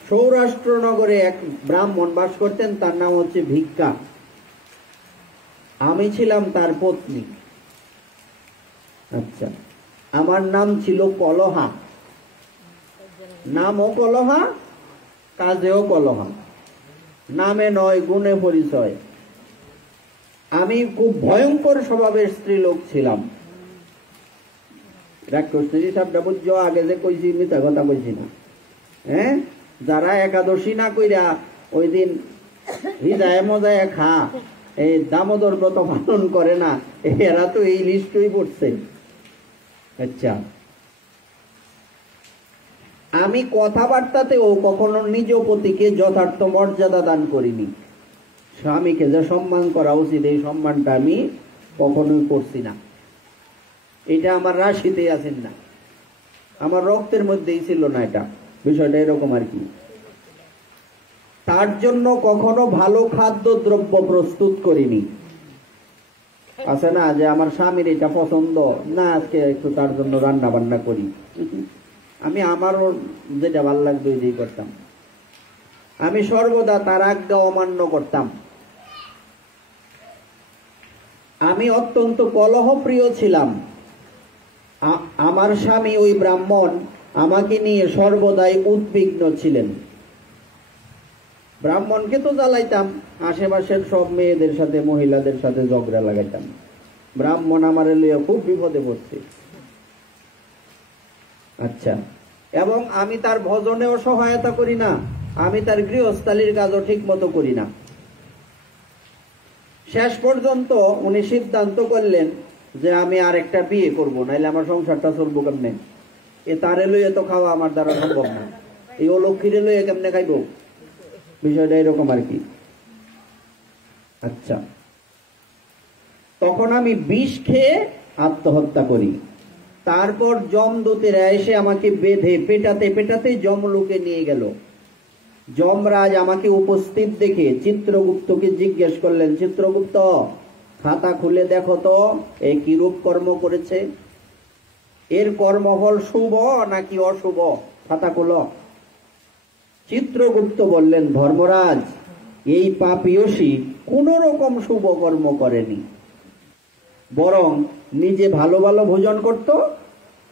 সৌরাষ্ট্র নগরে এক ব্রাহ্মণ বাস করতেন, তার নাম হচ্ছে ভিক্ষা। আমি ছিলাম তার পত্নী। আচ্ছা, আমার নাম ছিল কলহা। নামও কলহা, কাজেও কলহ, নামে নয় গুণে পরিচয়। আমি খুব ভয়ঙ্কর স্বভাবের স্ত্রীলোক ছিলাম। আগে যে কইছি মিথ্যা কথা কইছি না। হ্যাঁ, যারা একাদশী না কইরা ওই দিন হিজায় মজায় খা, এই দামোদর ব্রত পালন করে না, এরা তো এই লিস্টই পড়ছে। আচ্ছা, আমি কথাবার্তাতেও কখনো নিজ পতিকে যথার্থ মর্যাদা দান করিনি। স্বামীকে যে সম্মান করা উচিত, এই সম্মানটা আমি কখনোই করছি না। এটা আমার রাশিতেই আছেন না, আমার রক্তের মধ্যেই ছিল না। এটা বিষয়টা এরকম আর কি। তার জন্য কখনো ভালো খাদ্য দ্রব্য প্রস্তুত করিনি। আছে না যে আমার স্বামীর এটা পছন্দ না, আজকে একটু তার জন্য রান্না বান্না করি। আমি আমারও যেটা ভালো লাগতো ওইটাই করতাম। আমি সর্বদা তার আজ্ঞা অমান্য করতাম। আমি অত্যন্ত কলহপ্রিয় ছিলাম। আমার স্বামী ওই ব্রাহ্মণ আমাকে নিয়ে সর্বদাই উদ্বিগ্ন ছিলেন। ব্রাহ্মণকে তো জ্বালাইতাম, আশেপাশের সব মেয়েদের সাথে মহিলাদের সাথে ঝগড়া লাগাইতাম। ব্রাহ্মণ আমার লইয়া খুব বিপদে পড়ছে। আচ্ছা, এবং আমি তার ভজনেও সহায়তা করি না, আমি তার গৃহস্থালির কাজও ঠিক মতো করি না। শেষ পর্যন্ত উনি সিদ্ধান্ত করলেন যে আমি আর একটা বিয়ে করবো, নাইলে আমার সংসারটা চলবো কেমনে? এ তারে লইয়ে তো খাওয়া আমার দ্বারা সম্ভব না, এই অলক্ষীরে লইয়ে কেমনে খাইব? বিষয়টা এরকম আর কি। আচ্ছা, তখন আমি বিষ খেয়ে আত্মহত্যা করি। তারপর যমদূতেরা এসে আমাকে বেঁধে পেটাতে পেটাতে যমলোকে নিয়ে গেল। যমরাজ আমাকে উপস্থিত দেখে চিত্রগুপ্তকে জিজ্ঞেস করলেন, চিত্রগুপ্ত, খাতা খুলে দেখো তো এ কিরূপ কর্ম করেছে, এর কর্মফল শুভ নাকি অশুভ, খাতা খুলো। চিত্রগুপ্ত বললেন, ধর্মরাজ, এই পাপীয়সী কোন রকম শুভ কর্ম করেনি, বরং নিজে ভালো ভালো ভোজন করত,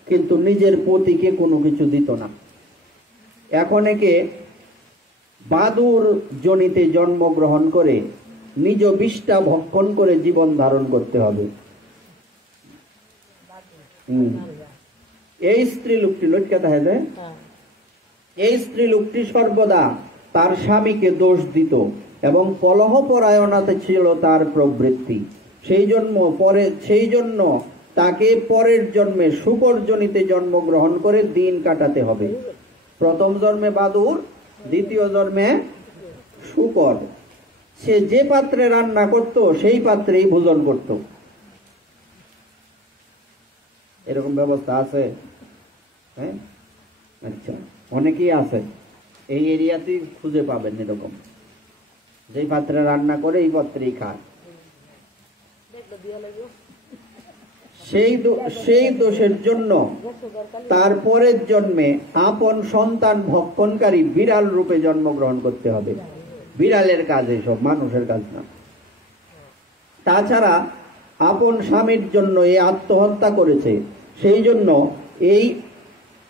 কিন্তু নিজের পতিকে কোনো কিছু দিত না। এখন একে বাদুর জনিতে জন্মগ্রহণ করে নিজ বিষ্ঠা ভক্ষণ করে জীবন ধারণ করতে হবে। এই স্ত্রী লোকটি লটকাতে হবে, এই স্ত্রী লোকটি সর্বদা তার স্বামীকে দোষ দিত এবং কলহপরায়ণতা ছিল তার প্রবৃত্তি। সেই জন্য তাকে পরের জন্মে শূকর জনিতে জন্মগ্রহণ করে দিন কাটাতে হবে। প্রথম জন্মে বাদুর, দ্বিতীয় জন্মে শূকর। সে যে পাত্রে রান্না করত সেই পাত্রেই ভোজন করত। এরকম ব্যবস্থা আছে? হ্যাঁ, আচ্ছা, অনেকেই আছে এই এরিয়াতেই খুঁজে পাবেন এরকম, যেই পাত্রে রান্না করে এই পাত্রেই খায়। সেই দোষের জন্য তার পরের জন্মে আপন সন্তান ভক্ষণকারী বিড়াল রূপে জন্মগ্রহণ করতে হবে। বিড়ালের কাজ এসব, মানুষের কাজ না। তাছাড়া আপন স্বামীর জন্য এই আত্মহত্যা করেছে, সেই জন্য এই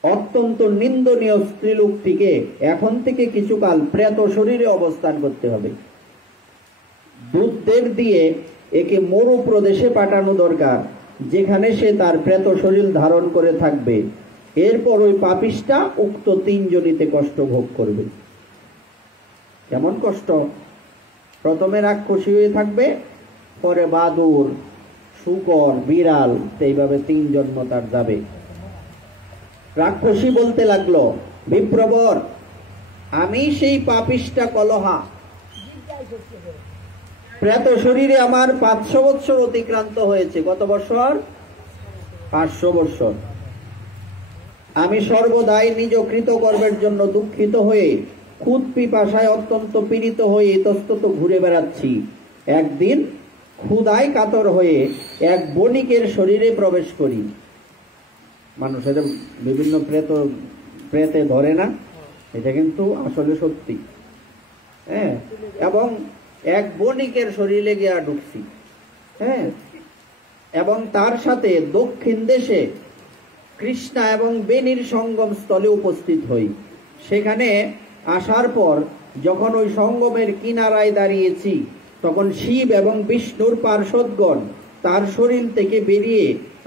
অত্যন্ত নিন্দনীয় স্ত্রীলোকটিকে এখন থেকে কিছুকাল প্রেত শরীরে অবস্থান করতে হবে। দূতদের দিয়ে একে মরু প্রদেশে পাঠানো দরকার, যেখানে সে তার প্রেত শরীর ধারণ করে থাকবে। এরপর ওই পাপিষ্টা উক্ত তিনজনিতে কষ্ট ভোগ করবে। কেমন কষ্ট? প্রথমে রাক্ষসী হয়ে থাকবে, পরে বাদুর, শূকর, বিড়াল, এইভাবে 3 জন্ম তার যাবে। রাক্ষসী বলতে লাগলো, বিপ্রবর, আমি সেই পাপিষ্টা কলহা, প্রেত শরীরে আমার 500 বৎসর অতিক্রান্ত হয়েছে। কত বৎসর? 500 বৎসর। আমি সর্বদাই নিজ কৃতকর্মের জন্য দুঃখিত হয়ে ক্ষুধ পিপাসায় অত্যন্ত পীড়িত হয়ে ইতস্তত ঘুরে বেড়াচ্ছি। একদিন ক্ষুধায় কাতর হয়ে এক বণিকের শরীরে প্রবেশ করি। মানুষের বিভিন্ন প্রেতে ধরে না, এটা কিন্তু আসলে সত্যি। হ্যাঁ, এবং এক বণিকের শরীরে গিয়া ঢুকছি। হ্যাঁ, এবং তার সাথে দক্ষিণ দেশে কৃষ্ণা এবং বেনির সঙ্গম স্থলে উপস্থিত হই। সেখানে আসার পর যখন ওই সঙ্গমের কিনারায় দাঁড়িয়েছি, তখন শিব এবং বিষ্ণুর পার্শ্বদগণ তার শরীর থেকে বেরিয়ে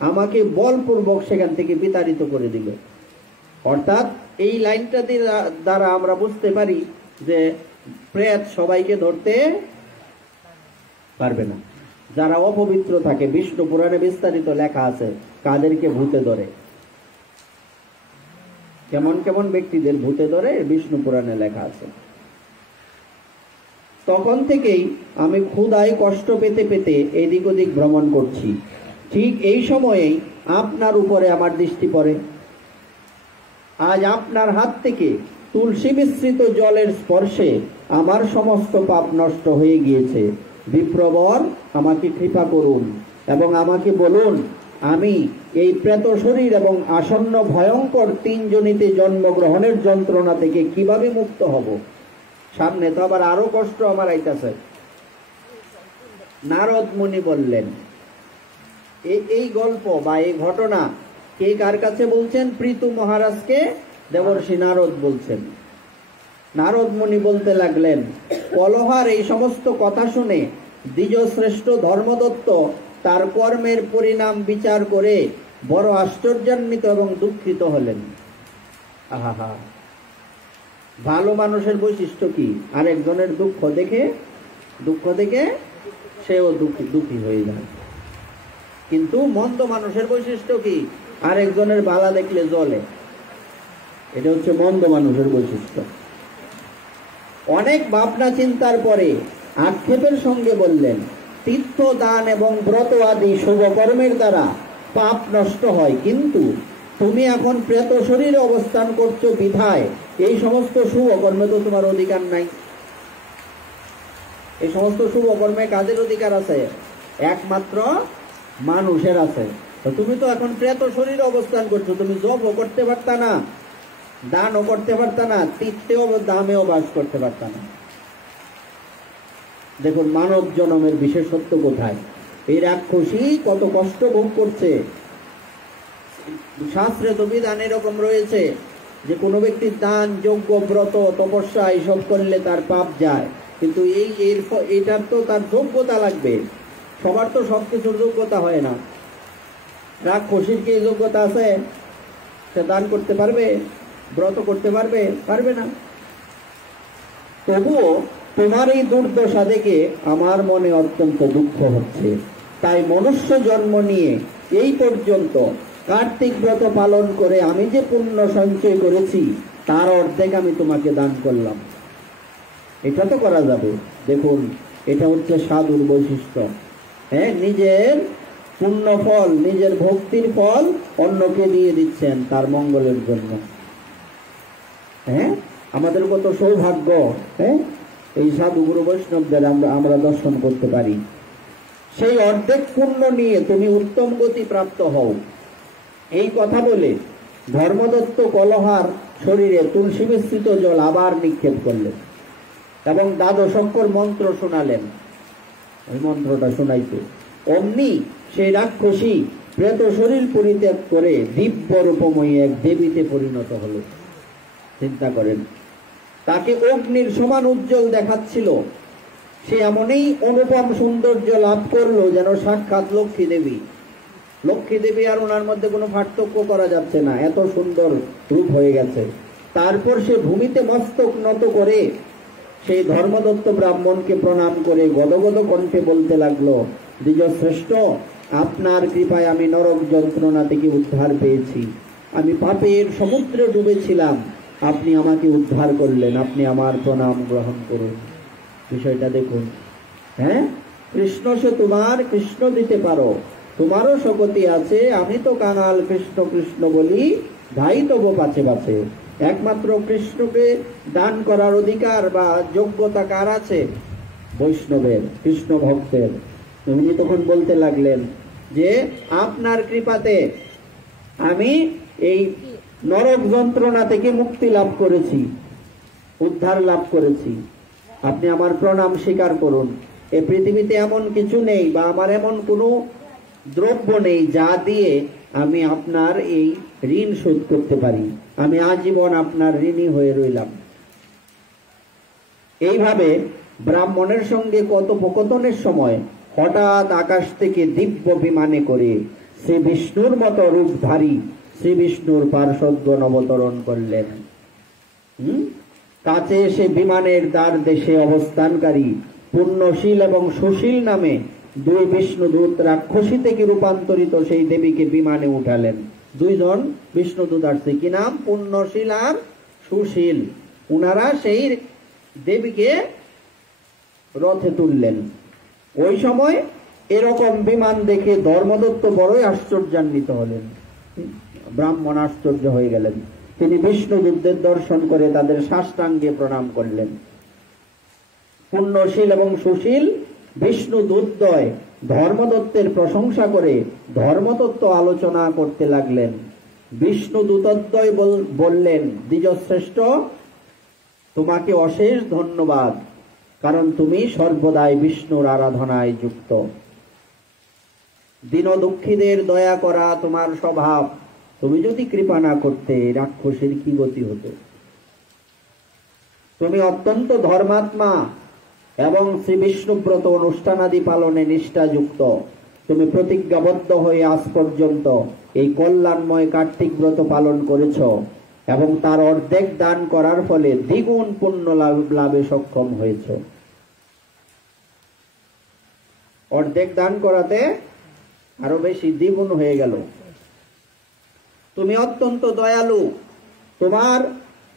আমাকে বলপূর্বক সেখান থেকে বিতাড়িত করে দিল। অর্থাৎ এই লাইনটা দ্বারা আমরা বুঝতে পারি যে প্রেত সবাইকে ধরতে পারবে না। যারা অপবিত্র থাকে, বিষ্ণু পুরাণে বিস্তারিত লেখা আছে কাদেরকে ভূতে ধরে, কেমন কেমন ব্যক্তিদের ভূতে ধরে বিষ্ণু পুরাণে লেখা আছে। তখন থেকেই আমি ক্ষুধায় কষ্ট পেতে পেতে এদিক ওদিক ভ্রমণ করছি। ঠিক এই সময়েই আপনার উপরে আমার দৃষ্টি পড়ে। আজ আপনার হাত থেকে তুলসী মিশ্রিত জলের স্পর্শে আমার সমস্ত পাপ নষ্ট হয়ে গিয়েছে। বিপ্রবর, আমাকে কৃপা করুন এবং আমাকে বলুন আমি এই প্রেত শরীর এবং আসন্ন ভয়ঙ্কর 3 যোনিতে জন্মগ্রহণের যন্ত্রণা থেকে কিভাবে মুক্ত হব। সামনে তো আবার আরো কষ্ট আমার আইতাছে। নারদ মুনি বললেন, এই গল্প বা এই ঘটনা কে কার কাছে বলছেন? পৃথু মহারাজকে দেবর্ষি নারদ বলছেন। নারদ মুনি বলতে লাগলেন, কলহার এই সমস্ত কথা শুনে দ্বিজশ্রেষ্ঠ ধর্মদত্ত তার কর্মের পরিণাম বিচার করে বড় আশ্চর্যান্বিত এবং দুঃখিত হলেন। আহা, ভালো মানুষের বৈশিষ্ট্য কি? আরেকজনের দুঃখ দেখে সেও দুঃখী হয়ে যায়। কিন্তু মন্দ মানুষের বৈশিষ্ট্য কি? আরেকজনের বালা দেখলে জ্বলে। এটা হচ্ছে মন্দ মানুষের বৈশিষ্ট্য। অনেক ভাবনা চিন্তার পরে আক্ষেপের সঙ্গে বললেন, তীর্থ দান এবং ব্রত আদি শুভ কর্মের দ্বারা পাপ নষ্ট হয়, কিন্তু তুমি এখন প্রেত শরীরে অবস্থান করছো বিধায় এই সমস্ত শুভ কর্মে তো তোমার অধিকার নাই। এই সমস্ত শুভ কর্মে কাজের অধিকার আছে একমাত্র মানুষের আছে। তো তুমি তো এখন প্রেত শরীরে অবস্থান করছো, তুমি জপও করতে পারতা না, দানও করতে পারতা না, তীর্থেও দামেও বাস করতে পারতা না। দেখুন মানব জন্মের বিশেষত্ব কোথায়। এই রাক্ষসী কত কষ্ট ভোগ করছে। শাস্ত্রে তো বিধান এরকম রয়েছে যে কোনো ব্যক্তির দান, যজ্ঞ, ব্রত, তপস্যা এইসব করলে তার পাপ যায়, কিন্তু এইটার তো তার যোগ্যতা লাগবে। সবার তো সবকিছুর যোগ্যতা হয় না। রাক্ষসীর কি যোগ্যতা আছে? সে দান করতে পারবে? ব্রত করতে পারবে? পারবে না। তবুও তোমার এই দুর্দশা দেখে আমার মনে অত্যন্ত দুঃখ হচ্ছে। তাই মনুষ্য জন্ম নিয়ে এই পর্যন্ত কার্তিক ব্রত পালন করে আমি যে পুণ্য সঞ্চয় করেছি তার অর্ধেক আমি তোমাকে দান করলাম। এটা তো করা যাবে। দেখুন, এটা হচ্ছে সাধুর বৈশিষ্ট্য। হ্যাঁ, নিজের পুণ্য ফল, নিজের ভক্তির ফল অন্যকে দিয়ে দিচ্ছেন তার মঙ্গলের জন্য। হ্যাঁ, আমাদের কত সৌভাগ্য। হ্যাঁ, এই সাধু গুরু বৈষ্ণবদের আমরা দর্শন করতে পারি। সেই অর্ধেক পুণ্য নিয়ে তুমি উত্তম গতি প্রাপ্ত হও। এই কথা বলে ধর্মদত্ত কলহার শরীরে তুলসী মিশ্রিত জল আবার নিক্ষেপ করলেন এবং দ্বাদশাক্ষর মন্ত্র শোনালেন। ওই মন্ত্রটা শোনাইতে অমনি সেই রাক্ষসী প্রেত শরীর পরিত্যাগ করে দিব্য রূপময়ী এক দেবীতে পরিণত হল। চিন্তা করেন, তাকে অগ্নির সমান উজ্জ্বল দেখাচ্ছিল। সে এমনই অনুপম সৌন্দর্য লাভ করলো যেন সাক্ষাৎ লক্ষ্মী দেবী। লক্ষ্মী দেবী আর ওনার মধ্যে কোনো পার্থক্য করা যাচ্ছে না, এত সুন্দর রূপ হয়ে গেছে। তারপর সে ভূমিতে মস্তক নত করে সেই ধর্মদত্ত ব্রাহ্মণকে প্রণাম করে গদগদ কণ্ঠে বলতে লাগলো, দ্বিজশ্রেষ্ঠ, আপনার কৃপায় আমি নরক যন্ত্রণা থেকে উদ্ধার পেয়েছি। আমি পাপের সমুদ্রে ডুবেছিলাম, আপনি আমাকে উদ্ধার করলেন, আপনি আমার প্রণাম গ্রহণ করুন। বিষয়টা দেখুন। হ্যাঁ, কৃষ্ণ সে তোমার, কৃষ্ণ দিতে পারো, তোমারও শক্তি আছে। আমি তো কাঙাল, কৃষ্ণ কৃষ্ণ বলি ধাই তব পাছে পাছে। একমাত্র কৃষ্ণকে দান করার অধিকার বা যোগ্যতা কার আছে? বৈষ্ণবের, কৃষ্ণ ভক্তের। উনি তখন বলতে লাগলেন যে আপনার কৃপাতে আমি এই নরক যন্ত্রণা থেকে মুক্তি লাভ করেছি, উদ্ধার লাভ করেছি। আপনি আমার প্রণাম স্বীকার করুন। এই পৃথিবীতে এমন কিছু নেই বা আমার এমন কোনো দ্রব্য নেই যা দিয়ে আমি আপনার এই ঋণ শোধ করতে পারি। আমি আজীবন আপনার ঋণী হয়ে রইলাম। এইভাবে ব্রাহ্মণের সঙ্গে কথোপকথনের সময় হঠাৎ আকাশ থেকে দিব্য বিমানে করে শ্রী বিষ্ণুর মতো রূপধারী শ্রী বিষ্ণুর পার্শ্বদগণ অবতরণ করলেন। কাছে এসে বিমানের দ্বার দেশে অবস্থানকারী পুণ্যশীল এবং সুশীল নামে দুই বিষ্ণুদূত রাক্ষসী থেকে রূপান্তরিত সেই দেবীকে বিমানে উঠালেন। দুইজন বিষ্ণুদূত আসছে, কি নাম? পুণ্যশীল আর সুশীল। উনারা সেই দেবীকে রথে তুললেন। ওই সময় এরকম বিমান দেখে ধর্মদত্ত বড়ই আশ্চর্যান্বিত হলেন। ব্রাহ্মণ আশ্চর্য হয়ে গেলেন। তিনি বিষ্ণুদূতদের দর্শন করে তাদের সাষ্টাঙ্গে প্রণাম করলেন। পুণ্যশীল এবং সুশীল বিষ্ণুদূতদ্বয় ধর্মদত্তের প্রশংসা করে ধর্মতত্ত্ব আলোচনা করতে লাগলেন। বিষ্ণুদূতদ্বয় বললেন, দ্বিজশ্রেষ্ঠ, তোমাকে অশেষ ধন্যবাদ, কারণ তুমি সর্বদাই বিষ্ণুর আরাধনায় যুক্ত। দীন দুঃখীদের দয়া করা তোমার স্বভাব। তুমি যদি কৃপা না করতে রাক্ষসের কি গতি হতো? তুমি অত্যন্ত ধর্মাত্মা এবং শ্রী বিষ্ণুব্রত অনুষ্ঠানাদি পালনে নিষ্ঠাযুক্ত। তুমি প্রতিজ্ঞাবদ্ধ হয়ে আজ পর্যন্ত এই কল্যাণময় কার্তিক ব্রত পালন করেছ এবং তার অর্ধেক দান করার ফলে দ্বিগুণ পুণ্য লাভে সক্ষম হয়েছ। অর্ধেক দান করাতে আরো বেশি দ্বিগুণ হয়ে গেল। তুমি অত্যন্ত দয়ালু। তোমার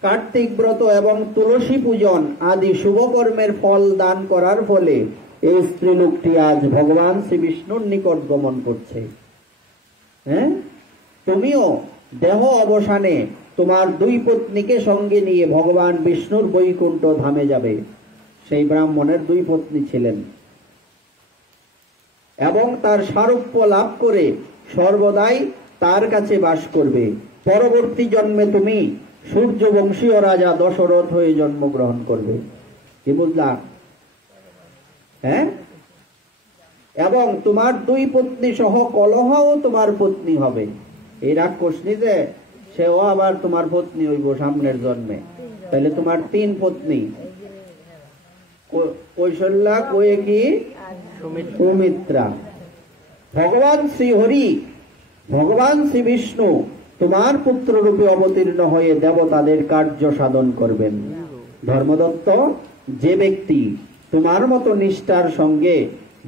কার্তিক ব্রত এবং তুলসী পূজন আদি শুভকর্মের ফল দান করার ফলে এই স্ত্রীলোকটি আজ ভগবান শ্রী বিষ্ণুর নিকট গমন করছে। তুমিও দেহ অবসানে তোমার দুই পত্নীকে সঙ্গে নিয়ে ভগবান বিষ্ণুর বৈকুণ্ঠ ধামে যাবে। সেই ব্রাহ্মণের দুই পত্নী ছিলেন এবং তার সারূপ্য লাভ করে সর্বদাই তার কাছে বাস করবে। পরবর্তী জন্মে তুমি সূর্যবংশীয় রাজা দশরথ হয়ে জন্মগ্রহণ করবে। কি বুঝলা? এবং তোমার দুই পত্নী সহ কলহও তোমার পত্নী হবে। এই রাক্ষস নিজে সেও আবার তোমার পত্নী হইব সামনের জন্মে। তাহলে তোমার তিন পত্নী, কৌশল্যা, কয়েকি, সুমিত্রা। ভগবান শ্রীহরি, ভগবান শ্রী বিষ্ণু তোমার পুত্র রূপে অবতীর্ণ হয়ে দেবতাদের কার্য সাধন করবেন। ধর্মদত্ত, যে ব্যক্তি তোমার মতো নিষ্ঠার সঙ্গে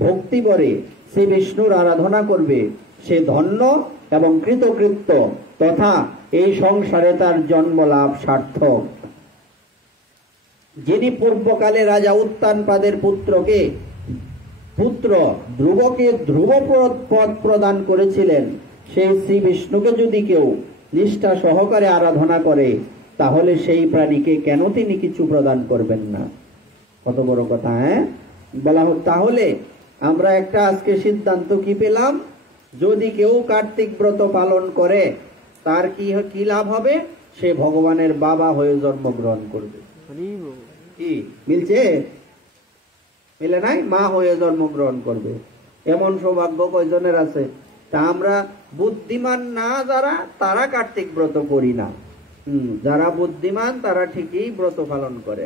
ভক্তি করে শ্রী বিষ্ণুর আরাধনা করবে সে ধন্য এবং কৃতকৃত্য, তথা এই সংসারে তার জন্ম লাভ সার্থক। যিনি পূর্বকালে রাজা উত্তানপাদের পুত্র ধ্রুবকে ধ্রুব পদ প্রদান করেছিলেন, সেই শ্রী বিষ্ণুকে যদি কেউ নিষ্ঠা সহকারে আরাধনা করে তাহলে সেই প্রাণীকে কেন তিনি কিছু প্রদান করবেন না? কত বড় কথা! বলা হোক, তাহলে আমরা একটা আজকে সিদ্ধান্ত কি পেলাম? যদি কেউ কার্তিক ব্রত পালন করে তার কি লাভ হবে? সে ভগবানের বাবা হয়ে জন্মগ্রহণ করবে। কি মিলছে? মিলে নাই? মা হয়ে জন্মগ্রহণ করবে। এমন সৌভাগ্য কয়জনের আছে? তা আমরা বুদ্ধিমান না যারা, তারা কার্তিক ব্রত করি না। যারা বুদ্ধিমান তারা ঠিকই ব্রত পালন করে।